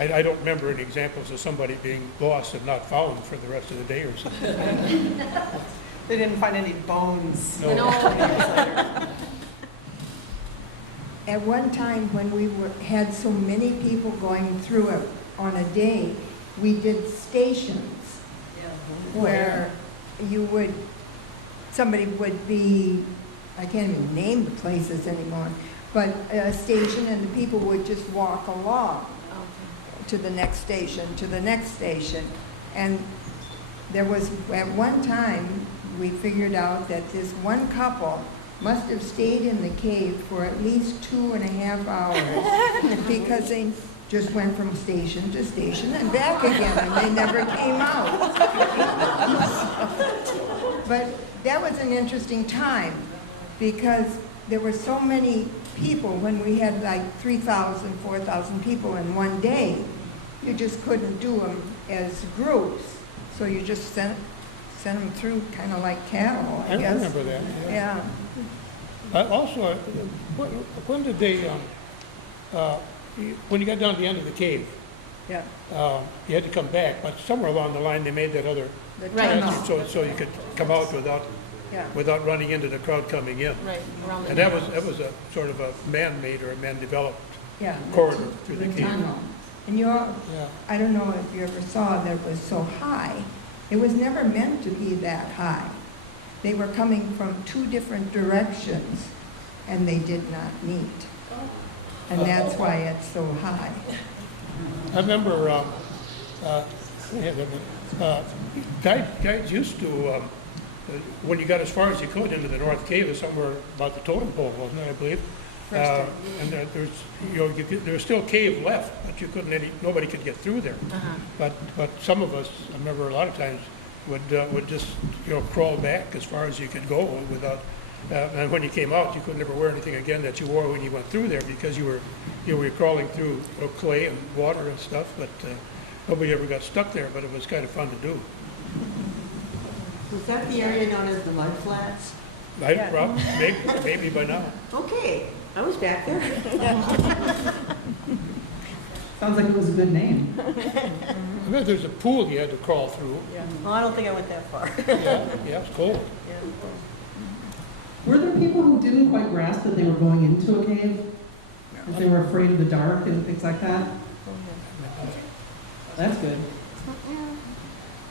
I don't remember any examples of somebody being lost and not found for the rest of the day or something. They didn't find any bones. No. At one time, when we had so many people going through it on a day, we did stations where somebody would be, I can't even name the places anymore, but a station, and the people would just walk along to the next station, to the next station. And there was, at one time, we figured out that this one couple must have stayed in the cave for at least 2.5 hours because they just went from station to station and back again, and they never came out. But that was an interesting time because there were so many people. When we had like 3,000, 4,000 people in one day, you just couldn't do them as groups. So you just sent them through kind of like cattle, I guess. I remember that. Yeah. Also, when did they, when you got down to the end of the cave, Yeah. you had to come back, but somewhere along the line they made that other The Right. tunnel. so you could come out Yeah. without running into the crowd coming in. Right, around the And that was a sort of a man-made or a man-developed Yeah. corridor through the The cave. tunnel. And Yeah. I don't know if you ever saw that it was so high. It was never meant to be that high. They were coming from 2 different directions, and they did not meet. And that's why it's so high. I remember Guides used to, when you got as far as you could into the North Cave, is somewhere about the totem pole, wasn't it, I believe? And there's, there's still cave left, but you couldn't nobody could get through there. But some of us, I remember a lot of times, would just, crawl back as far as you could go without, and when you came out, you could never wear anything again that you wore when you went through there because you were crawling through clay and water and stuff, but nobody ever got stuck there, but it was kind of fun to do. Was that the area known as the mud flats? Maybe by now. Okay, I was back there. Sounds like it was a good name. I bet there's a pool you had to crawl through. Yeah. Well, I don't think I went that far. Yeah, it's cold. Were there people who didn't quite grasp that they were going into a cave? Because they were afraid of the dark and things like that? That's good.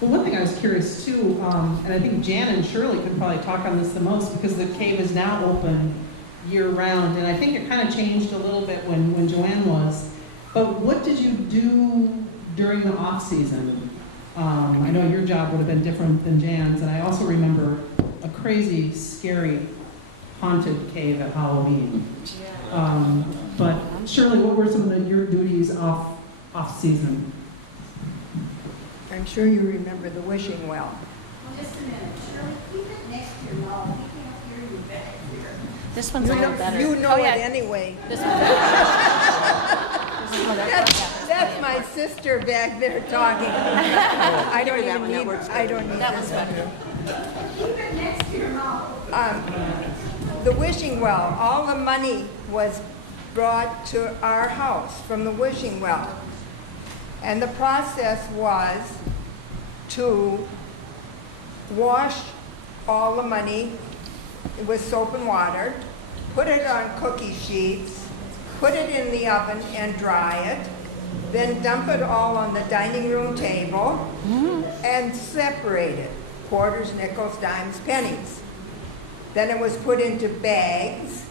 Well, one thing I was curious too, and I think Jan and Shirley could probably talk on this the most because the cave is now open year-round, and I think it kind of changed a little bit when Joanne was. But what did you do during the off-season? I know your job would have been different than Jan's, and I also remember a crazy, scary, haunted cave at Halloween. But Shirley, what were some of your duties off-season? I'm sure you remember the wishing well. Well, just a minute. Shirley, keep it next to your mouth. We can't hear you back here. This one's a little better. You know it anyway. This one's better. That's my sister back there talking. I don't That even one, need, that works I good. don't need That this one's one. better. Keep it next to your mouth. The wishing well, all the money was brought to our house from the wishing well. And the process was to wash all the money with soap and water, put it on cookie sheets, put it in the oven and dry it, then dump it all on the dining room table and separate it, quarters, nickels, dimes, pennies. Then it was put into bags,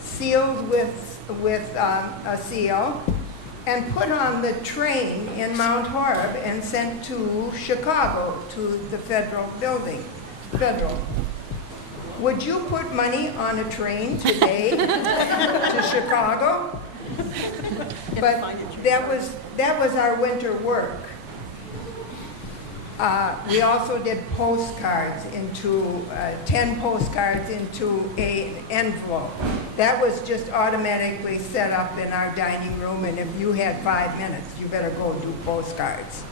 sealed with a seal, and put on the train in Mount Horeb and sent to Chicago, to the federal building. Would you put money on a train today to Chicago? But that was our winter work. We also did postcards 10 postcards into an envelope. That was just automatically set up in our dining room, and if you had 5 minutes, you better go do postcards.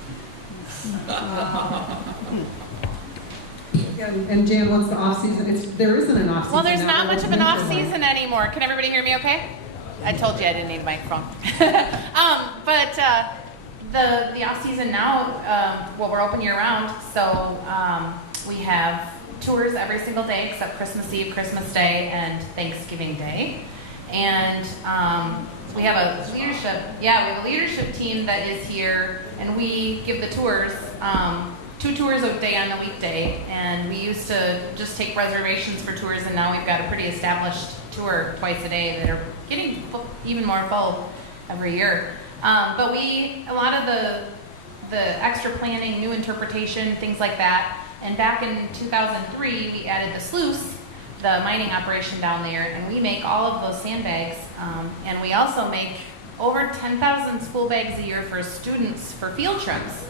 And Jan, what's the off-season? There isn't an off-season. Well, there's not now. much of an off-season anymore. Can everybody hear me okay? I told you I didn't need a microphone. But the off-season now, well, we're open year-round, so we have tours every single day except Christmas Eve, Christmas Day, and Thanksgiving Day. And we have a leadership team that is here, and we give the tours, 2 tours a day on the weekday, and we used to just take reservations for tours, and now we've got a pretty established tour twice a day that are getting even more full every year. But a lot of the extra planning, new interpretation, things like that. And back in 2003, we added the sluice, the mining operation down there, and we make all of those sandbags. And we also make over 10,000 school bags a year for students for field trips.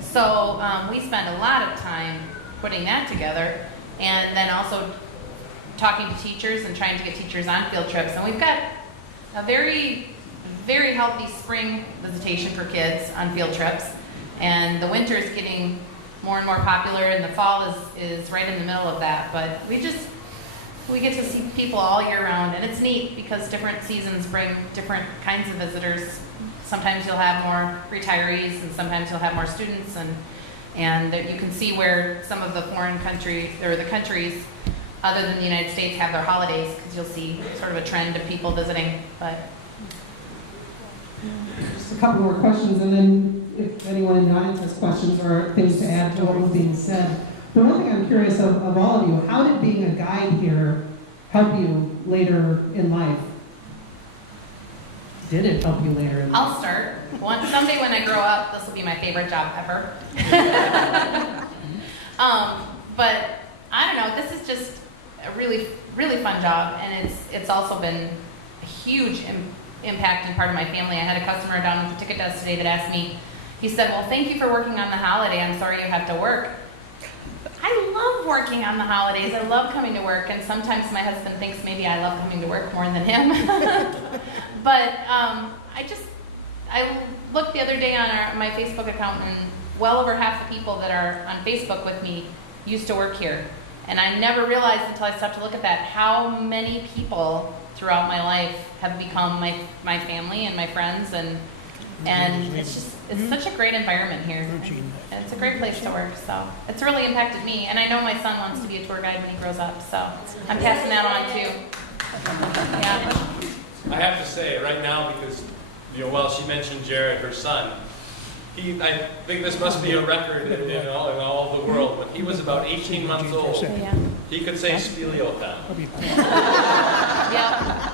So we spend a lot of time putting that together, and then also talking to teachers and trying to get teachers on field trips. And we've got a very, very healthy spring visitation for kids on field trips. And the winter is getting more and more popular, and the fall is right in the middle of that. But we get to see people all year round, and it's neat because different seasons bring different kinds of visitors. Sometimes you'll have more retirees, and sometimes you'll have more students, and that you can see where some of the foreign countries, or the countries other than the United States, have their holidays, because you'll see sort of a trend of people visiting. But Just a couple more questions, and then if anyone in the audience has questions or things to add to what was being said. The one thing I'm curious of all of you, how did being a guide here help you later in life? did it help you later in life? I'll start. Someday when I grow up, this will be my favorite job ever. But I don't know, this is just a really, really fun job, and it's also been a huge impact and part of my family. I had a customer down at the ticket desk today that asked me, he said, well, thank you for working on the holiday. I'm sorry you have to work. I love working on the holidays. I love coming to work, and sometimes my husband thinks maybe I love coming to work more than him. But I looked the other day on my Facebook account, and well over half the people that are on Facebook with me used to work here. And I never realized until I stopped to look at that how many people throughout my life have become my family and my friends, and it's such a great environment here. And it's a great place to work, so it's really impacted me. And I know my son wants to be a tour guide when he grows up, so I'm passing that on too. Yeah. I have to say right now, because while she mentioned Jared, her son, I think this must be a record in all of the world, but he was about 18 months old. Yeah. He could say speleothem. Yeah.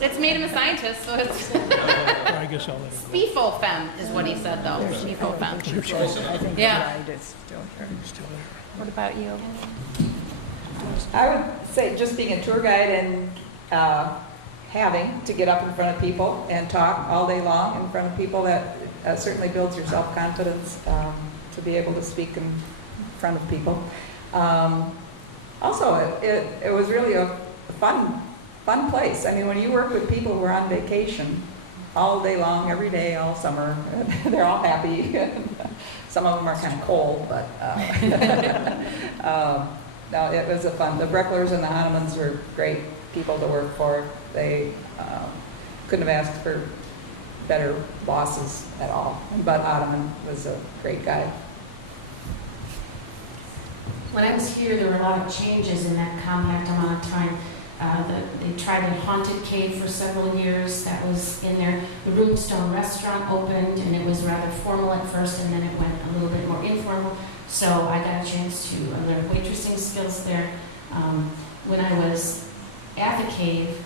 It's made him a scientist, so it's I guess I'll let it go. Spefofem is what he said, though. Spefofem. Yeah. What about you? I would say just being a tour guide and having to get up in front of people and talk all day long in front of people, that certainly builds your self-confidence to be able to speak in front of people. Also, it was really a fun place. I mean, when you work with people who are on vacation all day long, every day, all summer, they're all happy. Some of them are kind of cold, but no, it was a fun. The Brecklers and the Hahnemans were great people to work for. They couldn't have asked for better bosses at all. But Ottoman was a great guy. When I was here, there were a lot of changes in that compact amount of time. They tried a haunted cave for several years. That was in there. The Runestone restaurant opened, and it was rather formal at first, and then it went a little bit more informal. So I got a chance to learn waitressing skills there. When I was at the cave,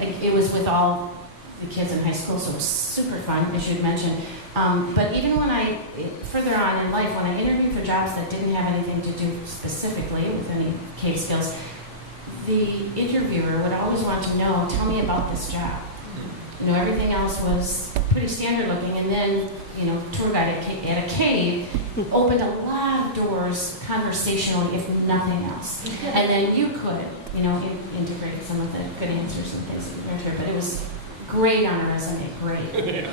it was with all the kids in high school, so it was super fun, I should mention. But even when further on in life, when I interviewed for jobs that didn't have anything to do specifically with any cave skills, the interviewer would always want to know, tell me about this job. Everything else was pretty standard looking, and then, tour guide at a cave opened a lot of doors conversationally, if nothing else. And then you could, integrate some of the good answers and things that you learned here, but it was great on a resume, great.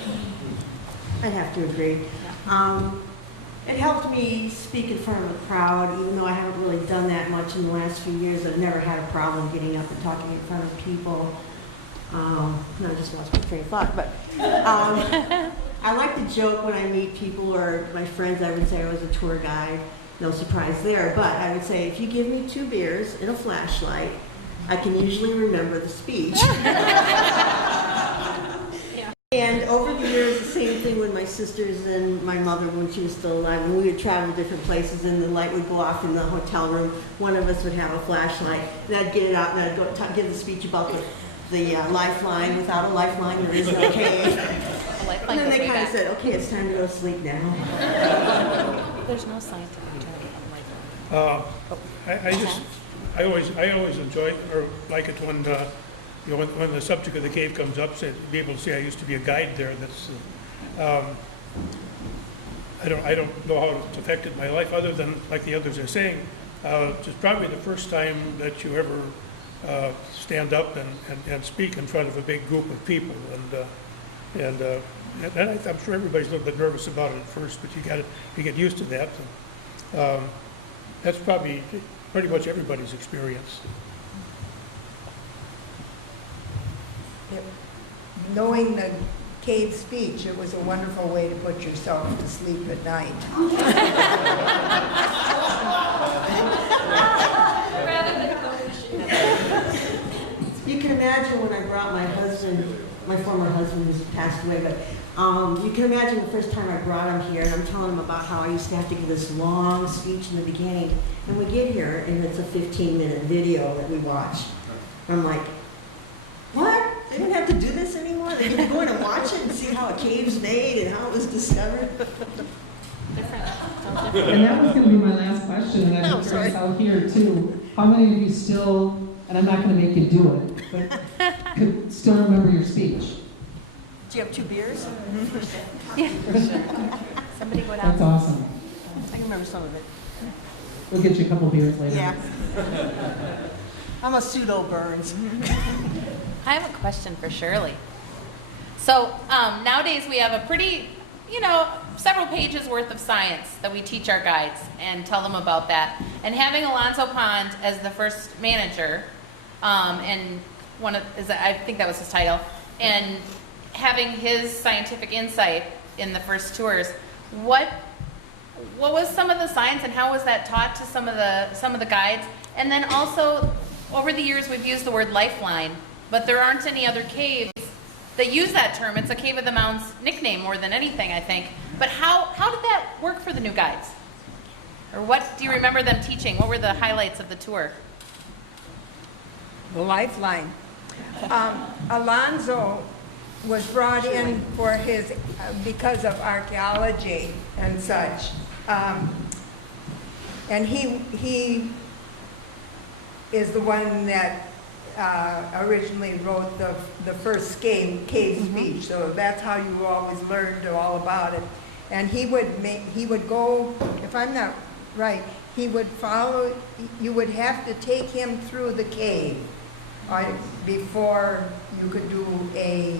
I'd have to agree. It helped me speak in front of a crowd, even though I haven't really done that much in the last few years. I've never had a problem getting up and talking in front of people. I just lost my train of thought, but I like to joke when I meet people or my friends. I would say I was a tour guide. No surprise there, but I would say if you give me 2 beers and a flashlight, I can usually remember the speech. And over the years, the same thing with my sisters and my mother when she was still alive. When we would travel to different places and the light would go off in the hotel room, one of us would have a flashlight. And I'd get it out and I'd go give the speech about the lifeline. Without a lifeline, there is no cave. And then they kind of said, okay, it's time to go to sleep now. There's no scientific term on lifeline. I always enjoy or like it when when the subject of the cave comes up, be able to say I used to be a guide there. That's I don't know how it's affected my life, other than like the others are saying. It's probably the first time that you ever stand up and speak in front of a big group of people, and I'm sure everybody's a little bit nervous about it at first, but you get used to that. That's probably pretty much everybody's experience. Knowing the cave speech, it was a wonderful way to put yourself to sleep at night. You can imagine when I brought my husband, my former husband who's passed away, but you can imagine the first time I brought him here, and I'm telling him about how I used to have to give this long speech in the beginning. And we get here, and it's a 15-minute video that we watch. I'm like, what? They didn't have to do this Are you going to watch it and see how a cave's made and how it was discovered? Different. And that was gonna be my last question, and Oh, I'm sorry. curious out here too. How many of you still, and I'm not gonna make you do it, but could still remember your speech? Do you have 2 beers? Somebody go That's down. awesome. I can remember some of it. We'll get you a couple beers later. Yeah. I'm a pseudo Burns. I have a question for Shirley. So nowadays we have a pretty, several pages worth of science that we teach our guides and tell them about that. And having Alonzo Pond as the first manager, and I think that was his title, and having his scientific insight in the first tours, what was some of the science and how was that taught to some of the guides? And then also, over the years we've used the word lifeline, but there aren't any other caves that use that term. It's a Cave of the Mounds nickname more than anything, I think. But how did that work for the new guides? Or what do you remember them teaching? What were the highlights of the tour? The lifeline. Alonzo was brought in for his, because of archaeology and such. And he is the one that originally wrote the first cave speech. So that's how you always learned all about it. And he would go, if I'm not right, he would follow, you would have to take him through the cave before you could do a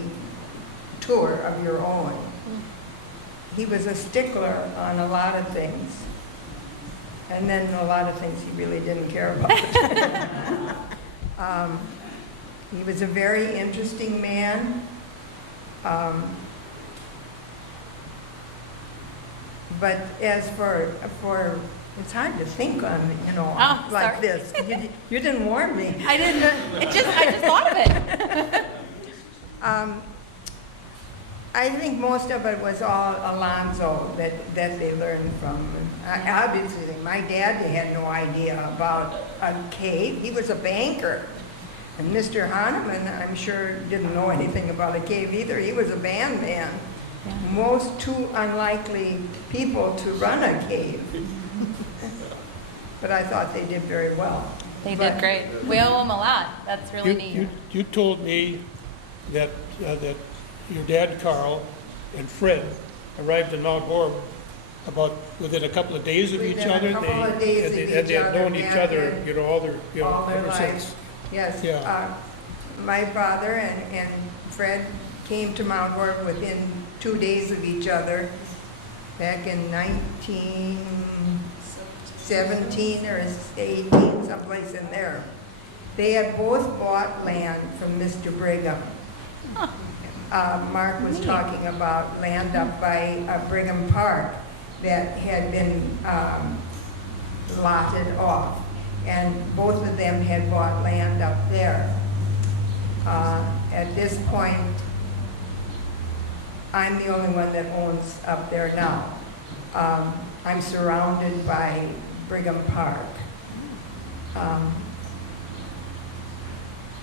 tour of your own. He was a stickler on a lot of things. And then a lot of things he really didn't care about. He was a very interesting man. But as for it's hard to think on, like sorry. this. You didn't warn me. I just thought of it. I think most of it was all Alonzo that they learned from. Obviously, my dad had no idea about a cave. He was a banker. And Mr. Hahnemann, I'm sure, didn't know anything about a cave either. He was a band man. Yeah. Most too unlikely people to run a cave. But I thought they did very well. They did great. We owe them a lot. That's really neat. You told me that your dad, Carl, and Fred arrived in Mount Horeb about within a couple of days of each Within a other. couple of days of They each had other, known each yeah, other, and all their, all their ever lives. since. Yes. Yeah. My father and Fred came to Mount Horeb within 2 days of each other back in 1917 or 18, someplace in there. They had both bought land from Mr. Brigham. Mark was talking about land up by Brigham Park that had been lotted off. And both of them had bought land up there. At this point, I'm the only one that owns up there now. I'm surrounded by Brigham Park.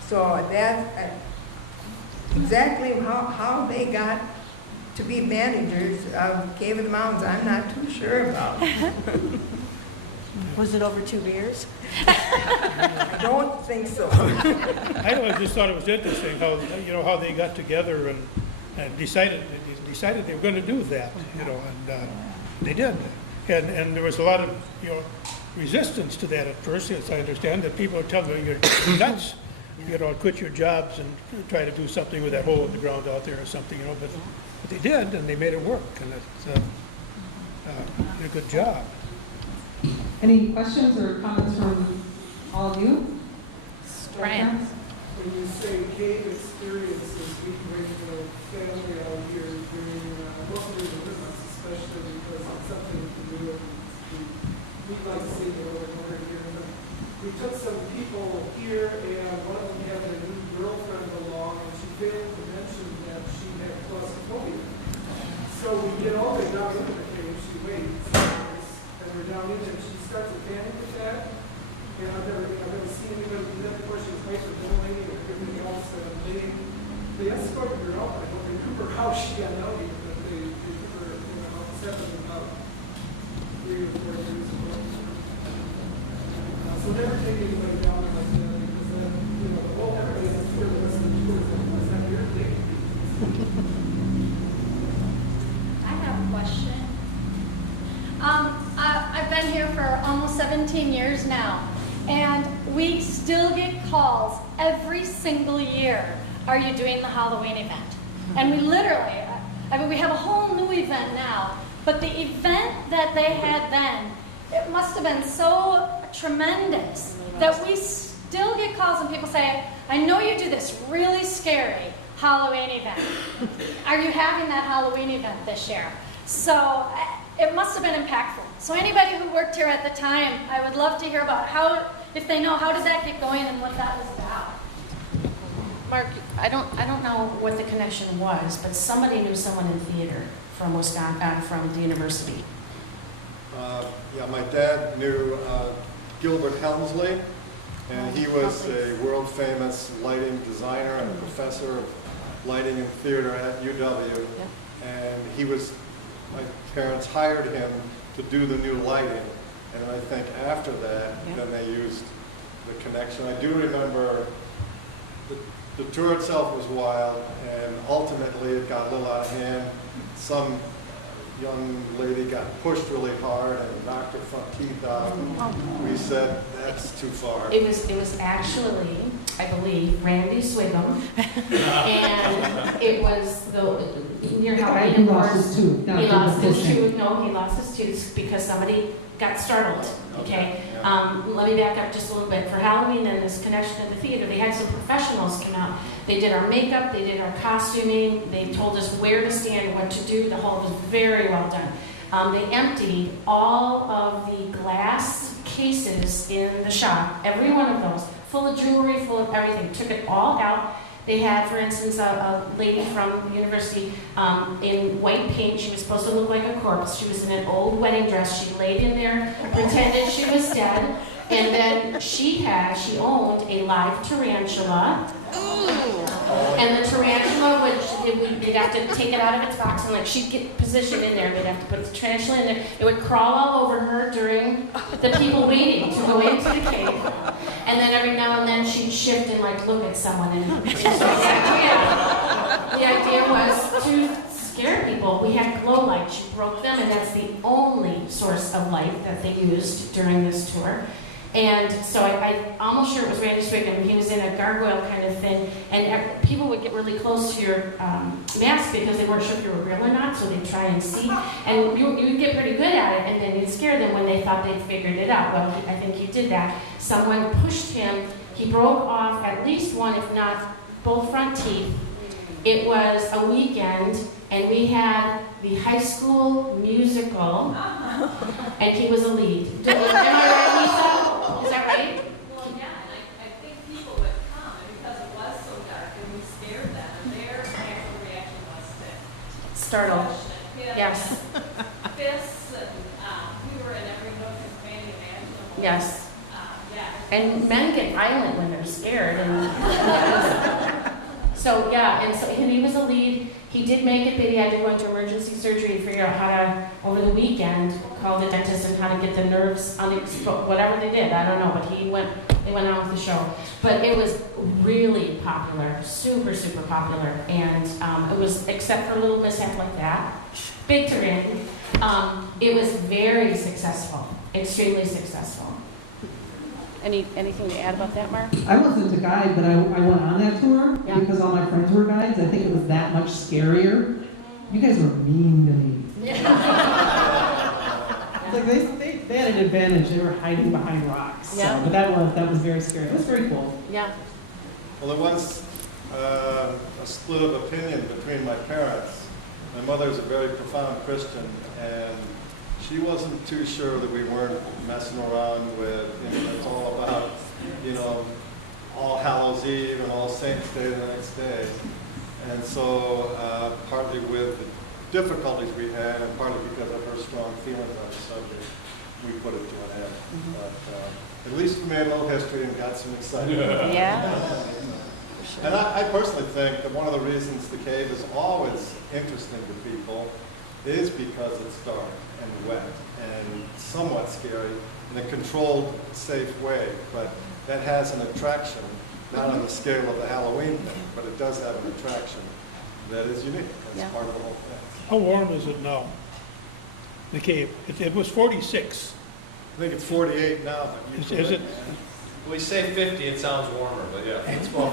So that, exactly how they got to be managers of Cave of the Mounds, I'm not too sure about. Was it over 2 beers? I don't think so. I always just thought it was interesting how they got together and decided they were going to do that, and they did. And there was a lot of resistance to that at first, as I understand, that people would tell them you're nuts, quit your jobs and try to do something with that hole in the ground out there or something, but they did, and they made it work, and it's did a good job. Any questions or comments from all of you? Brian. When you say cave experiences, we bring the family out here during most of the Christmas, especially because it's something to do with we'd like to see it over and over here. But we took some people here, and one of them had a new girlfriend along, and she failed to mention that she had claustrophobia. So we get all the way down into the cave, she waits, and we're down in there, and she starts to panic attack. And I've never seen anybody do that before. She was nice with no lady or everything else. And they escorted her out by remember how she got out here, but they were, this happened about 3 or 4 years ago. So never take anybody down like that, because then, the whole everybody has to hear the rest of the tours, and it's not your thing. I have a question. I've been here for almost 17 years now, and we still get calls every single year. Are you doing the Halloween event? And we literally, we have a whole new event now, but the event that they had then, it must have been so tremendous that we still get calls and people say, I know you do this really scary Halloween event. Are you having that Halloween event this year? So it must have been impactful. So anybody who worked here at the time, I would love to hear about how, if they know, how did that get going and what that was about. Mark, I don't know what the connection was, but somebody knew someone in theater from Wisconsin, from the university. Yeah, my dad knew Gilbert Helmsley, and he was a world-famous lighting designer and professor of lighting and theater at UW. And he was, my parents hired him to do the new lighting, and I think after that, then they used the connection. I do remember the tour itself was wild, and ultimately it got a little out of hand. Some young lady got pushed really hard and knocked her front teeth out. We said, that's too far. It was actually, I believe, Randy Swigum, and it was near Halloween. He lost his tooth. He lost his tooth. No, he lost his tooth because somebody got startled. Okay. Let me back up just a little bit. For Halloween and this connection to the theater, they had some professionals come out. They did our makeup, they did our costuming, they told us where to stand, what to do. The whole was very well done. They emptied all of the glass cases in the shop, every one of those, full of jewelry, full of everything, took it all out. They had, for instance, a lady from the university in white paint. She was supposed to look like a corpse. She was in an old wedding dress. She laid in there, pretended she was dead. And then she owned a live tarantula. And the tarantula, they'd have to take it out of its box and she'd get positioned in there. They'd have to put the tarantula in there. It would crawl all over her during the people waiting to go into the cave. And then every now and then she'd shift and look at someone. And so the idea was to scare people. We had glow lights. She broke them, and that's the only source of light that they used during this tour. And so I'm almost sure it was Randy Swigum. He was in a gargoyle kind of thing, and people would get really close to your mask because they weren't sure if you were real or not, so they'd try and see. And you'd get pretty good at it, and then you'd scare them when they thought they'd figured it out. Well, I think he did that. Someone pushed him. He broke off at least one, if not both front teeth. It was a weekend, and we had the high school musical, and he was a lead. Am I right, Lisa? Is that right? Well, yeah, and I think people would come, and because it was so dark, and we scared them, and their actual reaction was to Startled. hit Yes. and fists, and we were in every nook and cranny imaginable. Yes. Yeah. And men get violent when they're scared. So yeah, and he was a lead. He did make it, but he had to go into emergency surgery to figure out how to, over the weekend, call the dentist and how to get the nerves unexposed, whatever they did, I don't know, but they went on with the show. But it was really popular, super, super popular, and it was, except for a little mishap like that, big to Randy, it was very successful, extremely successful. Anything to add about that, Mark? I wasn't a guide, but I went on that tour because all my friends were guides. I think it was that much scarier. You guys were mean to me. They had an advantage. They were hiding behind rocks. Yeah. So, but that was very scary. It was very cool. Yeah. Well, there was a split of opinion between my parents. My mother's a very profound Christian, and she wasn't too sure that we weren't messing around with, it's all about, All Hallows Eve and All Saints Day the next day. And so partly with the difficulties we had and partly because of her strong feelings on the subject, we put it to an end. But at least we made a little history and got some excitement. Yeah. And I personally think that one of the reasons the cave is always interesting to people is because it's dark and wet and somewhat scary in a controlled, safe way. But that has an attraction, not on the scale of the Halloween thing, but it does have an attraction that is unique. That's part of the whole thing. How warm is it now? The cave? It was 46. I think it's 48 now. But Is it? We say 50, it sounds warmer, but yeah, it's about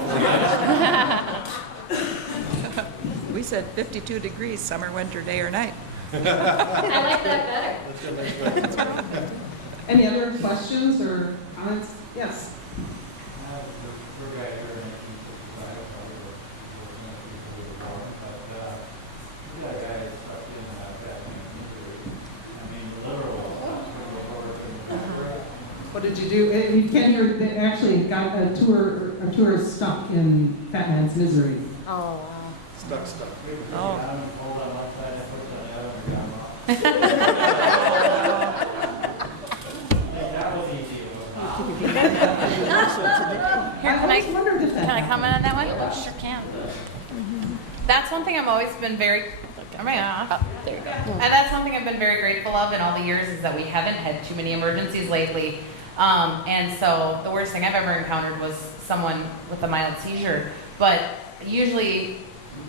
48. We said 52 degrees, summer, winter, day or night. I like that better. Any other questions or comments? Yes. What did you do? You can hear, they actually got a tour stuck in Fat Man's Misery. Oh, wow. Stuck. Oh. Here, can I comment on that one? Sure can. That's one thing I've always been very, there you go. And that's something I've been very grateful of in all the years is that we haven't had too many emergencies lately. And so the worst thing I've ever encountered was someone with a mild seizure. But usually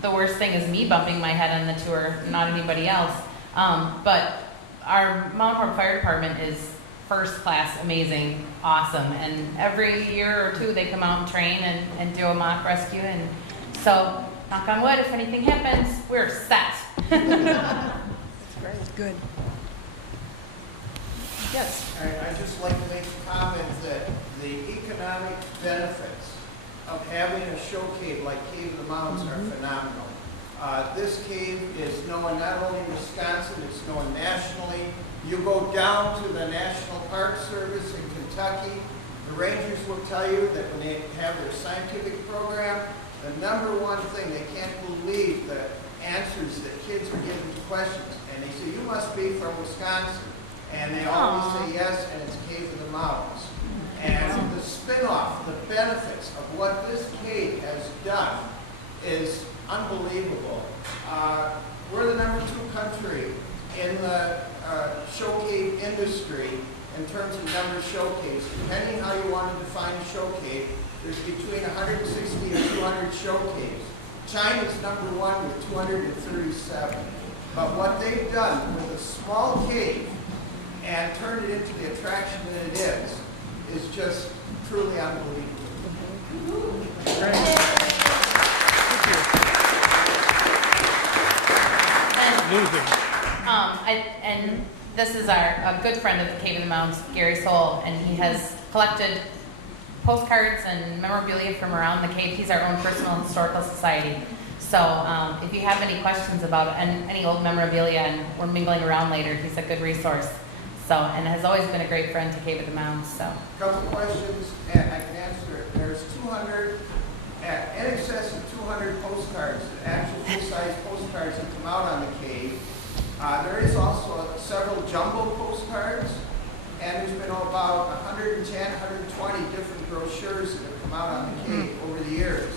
the worst thing is me bumping my head on the tour, not anybody else. But our Mount Horeb Fire Department is first class, amazing, awesome. And every year or two they come out and train and do a mock rescue. And so, knock on wood, if anything happens, we're set. That's great. Good. Yes. I'd just like to make a comment that the economic benefits of having a show cave like Cave of the Mounds are phenomenal. This cave is known not only in Wisconsin, it's known nationally. You go down to the National Park Service in Kentucky, the rangers will tell you that when they have their scientific program, the number one thing, they can't believe the answers that kids are giving to questions. And they say, you must be from Wisconsin. And they always say yes, and it's Cave of the Mounds. And the spin-off, the benefits of what this cave has done is unbelievable. We're the #2 country in the show cave industry in terms of number of show caves. Depending how you want to define a show cave, there's between 160 and 200 show caves. China's #1 with 237. But what they've done with a small cave and turned it into the attraction that it is just truly unbelievable. And this is a good friend of the Cave of the Mounds, Gary Soul, and he has collected postcards and memorabilia from around the cave. He's our own personal historical society. So if you have any questions about any old memorabilia and we're mingling around later, he's a good resource. So, and has always been a great friend to Cave of the Mounds. So, a couple questions, and I can answer it. There's 200, in excess of 200 postcards, actual full-size postcards that come out on the cave. There is also several jumbo postcards, and there's been about 110, 120 different brochures that have come out on the cave over the years.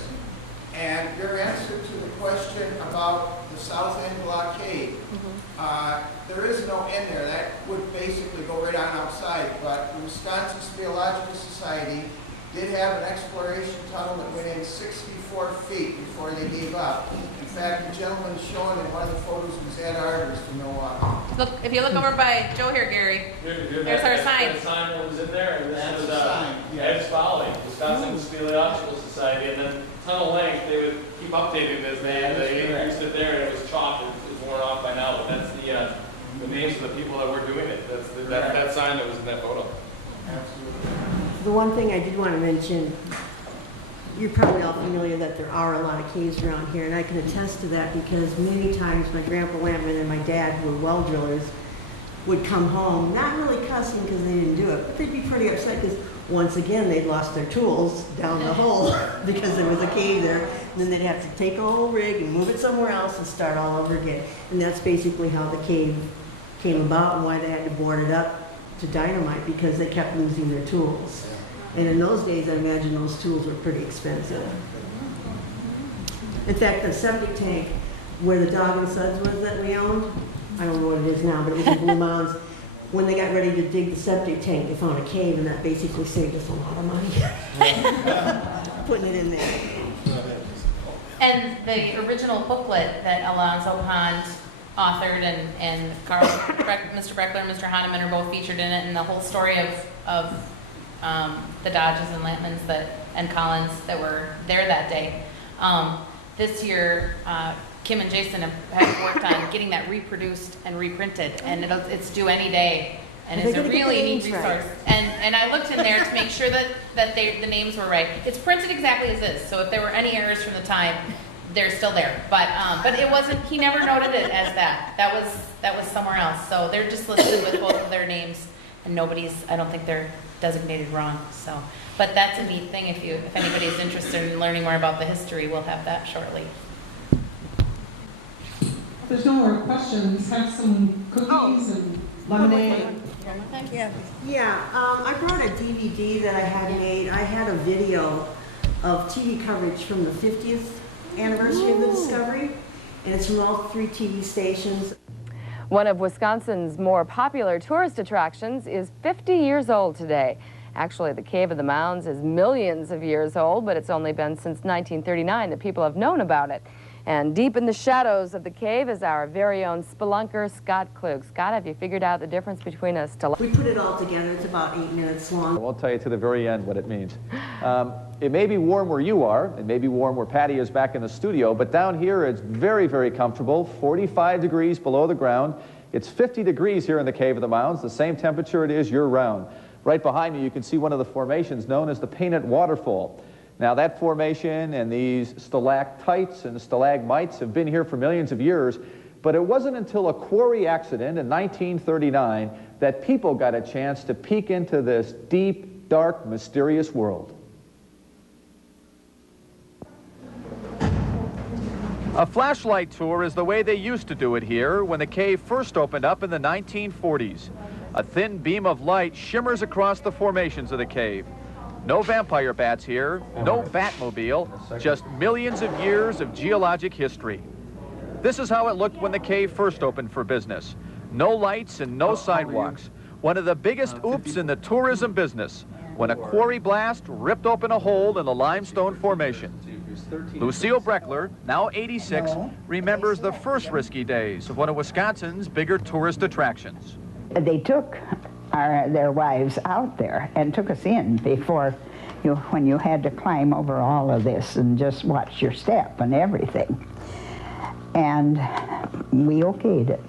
And your answer to the question about the South End blockade, there is no end there. That would basically go right on outside. But the Wisconsin Geological Society did have an exploration tunnel that went in 64 feet before they gave up. In fact, the gentleman shown in one of the photos was Ed Arbors from Milwaukee. look, if you look over by Joe here, Gary, there's our sign. That sign that was in there, and this That's was the sign, Ed's Folly, Wisconsin Geological Society, and then tunnel length, they would keep updating this, they increased it there, and it was chalk, it's worn off by now, but that's the names of the people that were doing it, that's that sign that was in that photo. The one thing I did want to mention, you're probably all familiar that there are a lot of caves around here, and I can attest to that because many times my grandpa Lampman and my dad, who were well drillers, would come home, not really cussing because they didn't do it, but they'd be pretty upset because once again they'd lost their tools down the hole because there was a cave there. And then they'd have to take a whole rig and move it somewhere else and start all over again. And that's basically how the cave came about and why they had to board it up to dynamite, because they kept losing their tools. And in those days, I imagine those tools were pretty expensive. In fact, the septic tank where the Dog and Suds was that we owned, I don't know what it is now, but it was in Blue Mounds. When they got ready to dig the septic tank, they found a cave, and that basically saved us a lot of money. Putting it in there. And the original booklet that Alonzo Pond authored and Mr. Breckler and Mr. Hahnemann are both featured in it, and the whole story of the Dodges and Lampmans and Collins that were there that day. This year, Kim and Jason have worked on getting that reproduced and reprinted, and it's due any day. And it's a really neat resource. Right. And I looked in there to make sure that the names were right. It's printed exactly as is, so if there were any errors from the time, they're still there. But it wasn't. He never noted it as that. That was somewhere else. So they're just listed with both of their names, and I don't think they're designated wrong. So, but that's a neat thing. If anybody is interested in learning more about the history, we'll have that shortly. If there's no more questions, have some cookies and lemonade. Yeah, I brought a DVD that I had made. I had a video of TV coverage from the 50th anniversary of the discovery, and it's from all 3 TV stations. One of Wisconsin's more popular tourist attractions is 50 years old today. Actually, the Cave of the Mounds is millions of years old, but it's only been since 1939 that people have known about it. And deep in the shadows of the cave is our very own spelunker, Scott Klug. Scott, have you figured out the difference between a stalactite? We put it all together. It's about 8 minutes long. We'll tell you to the very end what it means. It may be warm where you are. It may be warm where Patty is back in the studio. But down here, it's very, very comfortable. 45 degrees below the ground. It's 50 degrees here in the Cave of the Mounds, the same temperature it is year-round. Right behind me, you can see one of the formations known as the Painted Waterfall. Now, that formation and these stalactites and stalagmites have been here for millions of years, but it wasn't until a quarry accident in 1939 that people got a chance to peek into this deep, dark, mysterious world. A flashlight tour is the way they used to do it here when the cave first opened up in the 1940s. A thin beam of light shimmers across the formations of the cave. No vampire bats here, no Batmobile, just millions of years of geologic history. This is how it looked when the cave first opened for business. No lights and no sidewalks. One of the biggest oops in the tourism business, when a quarry blast ripped open a hole in the limestone formation. Lucille Breckler, now 86, remembers the first risky days of one of Wisconsin's bigger tourist attractions. They took their wives out there and took us in before when you had to climb over all of this and just watch your step and everything. And we okayed it.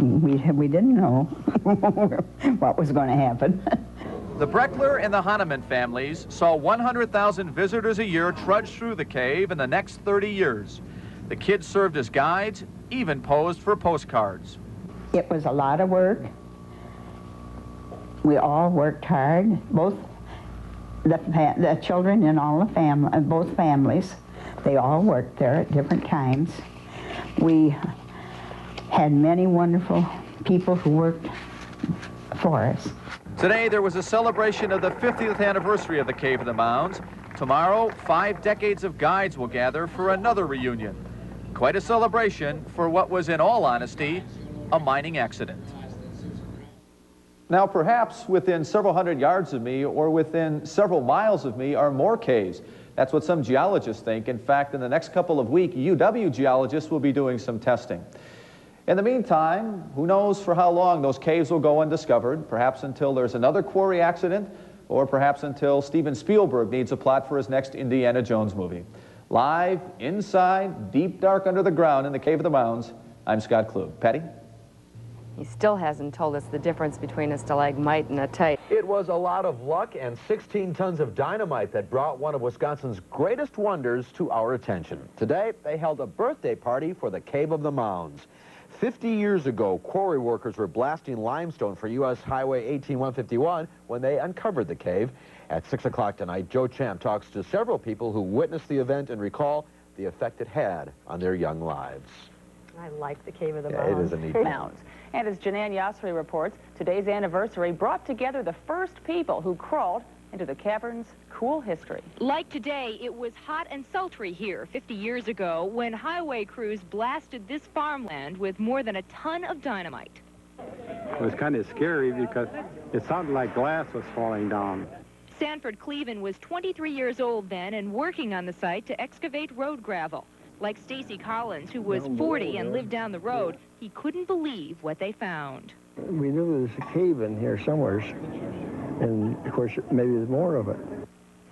We didn't know what was going to happen. The Breckler and the Hahnemann families saw 100,000 visitors a year trudge through the cave in the next 30 years. The kids served as guides, even posed for postcards. It was a lot of work. We all worked hard, both the children and all the both families. They all worked there at different times. We had many wonderful people who worked for us. Today there was a celebration of the 50th anniversary of the Cave of the Mounds. Tomorrow, 5 decades of guides will gather for another reunion. Quite a celebration for what was, in all honesty, a mining accident. Now, perhaps within several hundred yards of me or within several miles of me are more caves. That's what some geologists think. In fact, in the next couple of weeks, UW geologists will be doing some testing. In the meantime, who knows for how long those caves will go undiscovered, perhaps until there's another quarry accident, or perhaps until Steven Spielberg needs a plot for his next Indiana Jones movie. Live, inside, deep dark under the ground in the Cave of the Mounds, I'm Scott Klug. Patty? He still hasn't told us the difference between a stalagmite and a tite. It was a lot of luck and 16 tons of dynamite that brought one of Wisconsin's greatest wonders to our attention. Today, they held a birthday party for the Cave of the Mounds. 50 years ago, quarry workers were blasting limestone for U.S. Highway 18151 when they uncovered the cave. At 6 o'clock tonight, Joe Champ talks to several people who witnessed the event and recall the effect it had on their young lives. I like the Cave of the Yeah, Mounds. it is a neat thing. Mounds. And as Janann Yasri reports, today's anniversary brought together the first people who crawled into the cavern's cool history. Like today, it was hot and sultry here 50 years ago when highway crews blasted this farmland with more than a ton of dynamite. It was kind of scary because it sounded like glass was falling down. Sanford Cleven was 23 years old then and working on the site to excavate road gravel. Like Stacy Collins, who was 40 and lived down the road, he couldn't believe what they found. We knew there was a cave in here somewhere, and of course maybe there's more of it.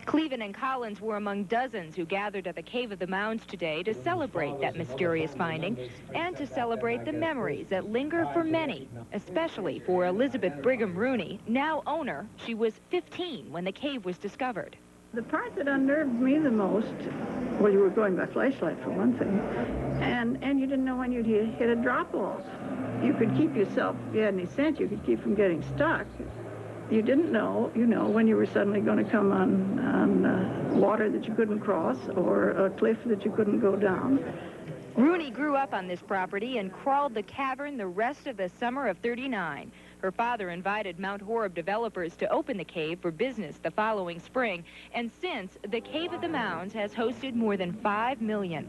Cleven and Collins were among dozens who gathered at the Cave of the Mounds today to celebrate that mysterious finding and to celebrate the memories that linger for many, especially for Elizabeth Brigham Rooney, now owner. She was 15 when the cave was discovered. The part that unnerved me the most, well, you were going by flashlight for one thing, and you didn't know when you'd hit a drop off. You could keep yourself, if you had any sense, you could keep from getting stuck. You didn't know, when you were suddenly going to come on water that you couldn't cross or a cliff that you couldn't go down. Rooney grew up on this property and crawled the cavern the rest of the summer of '39. Her father invited Mount Horeb developers to open the cave for business the following spring, and since, the Cave of the Mounds has hosted more than 5 million.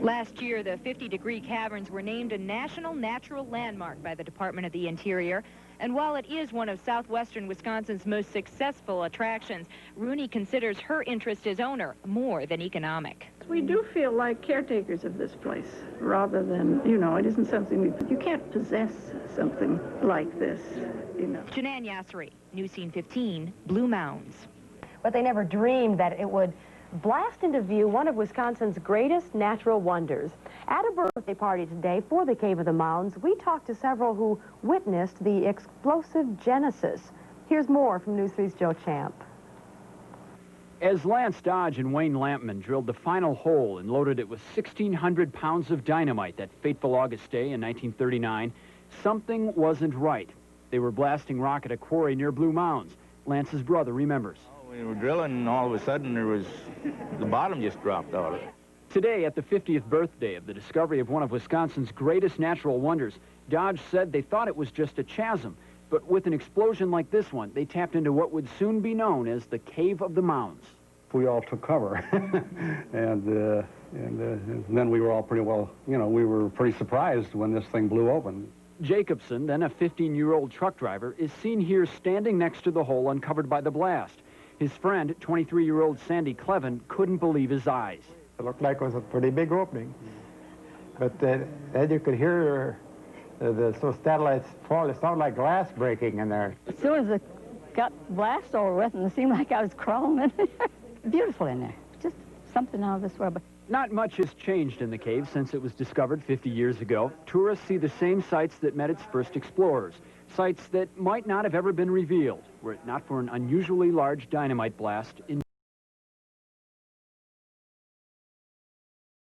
Last year, the 50-degree caverns were named a National Natural Landmark by the Department of the Interior. And while it is one of southwestern Wisconsin's most successful attractions, Rooney considers her interest as owner more than economic. We do feel like caretakers of this place, rather than, it isn't something you can't possess something like this, Janan Yasseri, News Scene 15, Blue Mounds. But they never dreamed that it would blast into view one of Wisconsin's greatest natural wonders. At a birthday party today for the Cave of the Mounds, we talked to several who witnessed the explosive genesis. Here's more from News 3's Joe Champ. As Lance Dodge and Wayne Lampman drilled the final hole and loaded it with 1,600 pounds of dynamite that fateful August day in 1939, something wasn't right. They were blasting rock at a quarry near Blue Mounds. Lance's brother remembers. We were drilling, and all of a sudden the bottom just dropped out. Today, at the 50th birthday of the discovery of one of Wisconsin's greatest natural wonders, Dodge said they thought it was just a chasm. But with an explosion like this one, they tapped into what would soon be known as the Cave of the Mounds. We all took cover, and then we were all pretty well, we were pretty surprised when this thing blew open. Jacobson, then a 15-year-old truck driver, is seen here standing next to the hole uncovered by the blast. His friend, 23-year-old Sandy Cleven, couldn't believe his eyes. It looked like it was a pretty big opening. But then you could hear the satellites fall. It sounded like glass breaking in there. As soon as it got blasted over with, and it seemed like I was crawling in there. Beautiful in there. Just something out of this world. Not much has changed in the cave since it was discovered 50 years ago. Tourists see the same sights that met its first explorers. Sites that might not have ever been revealed were it not for an unusually large dynamite blast in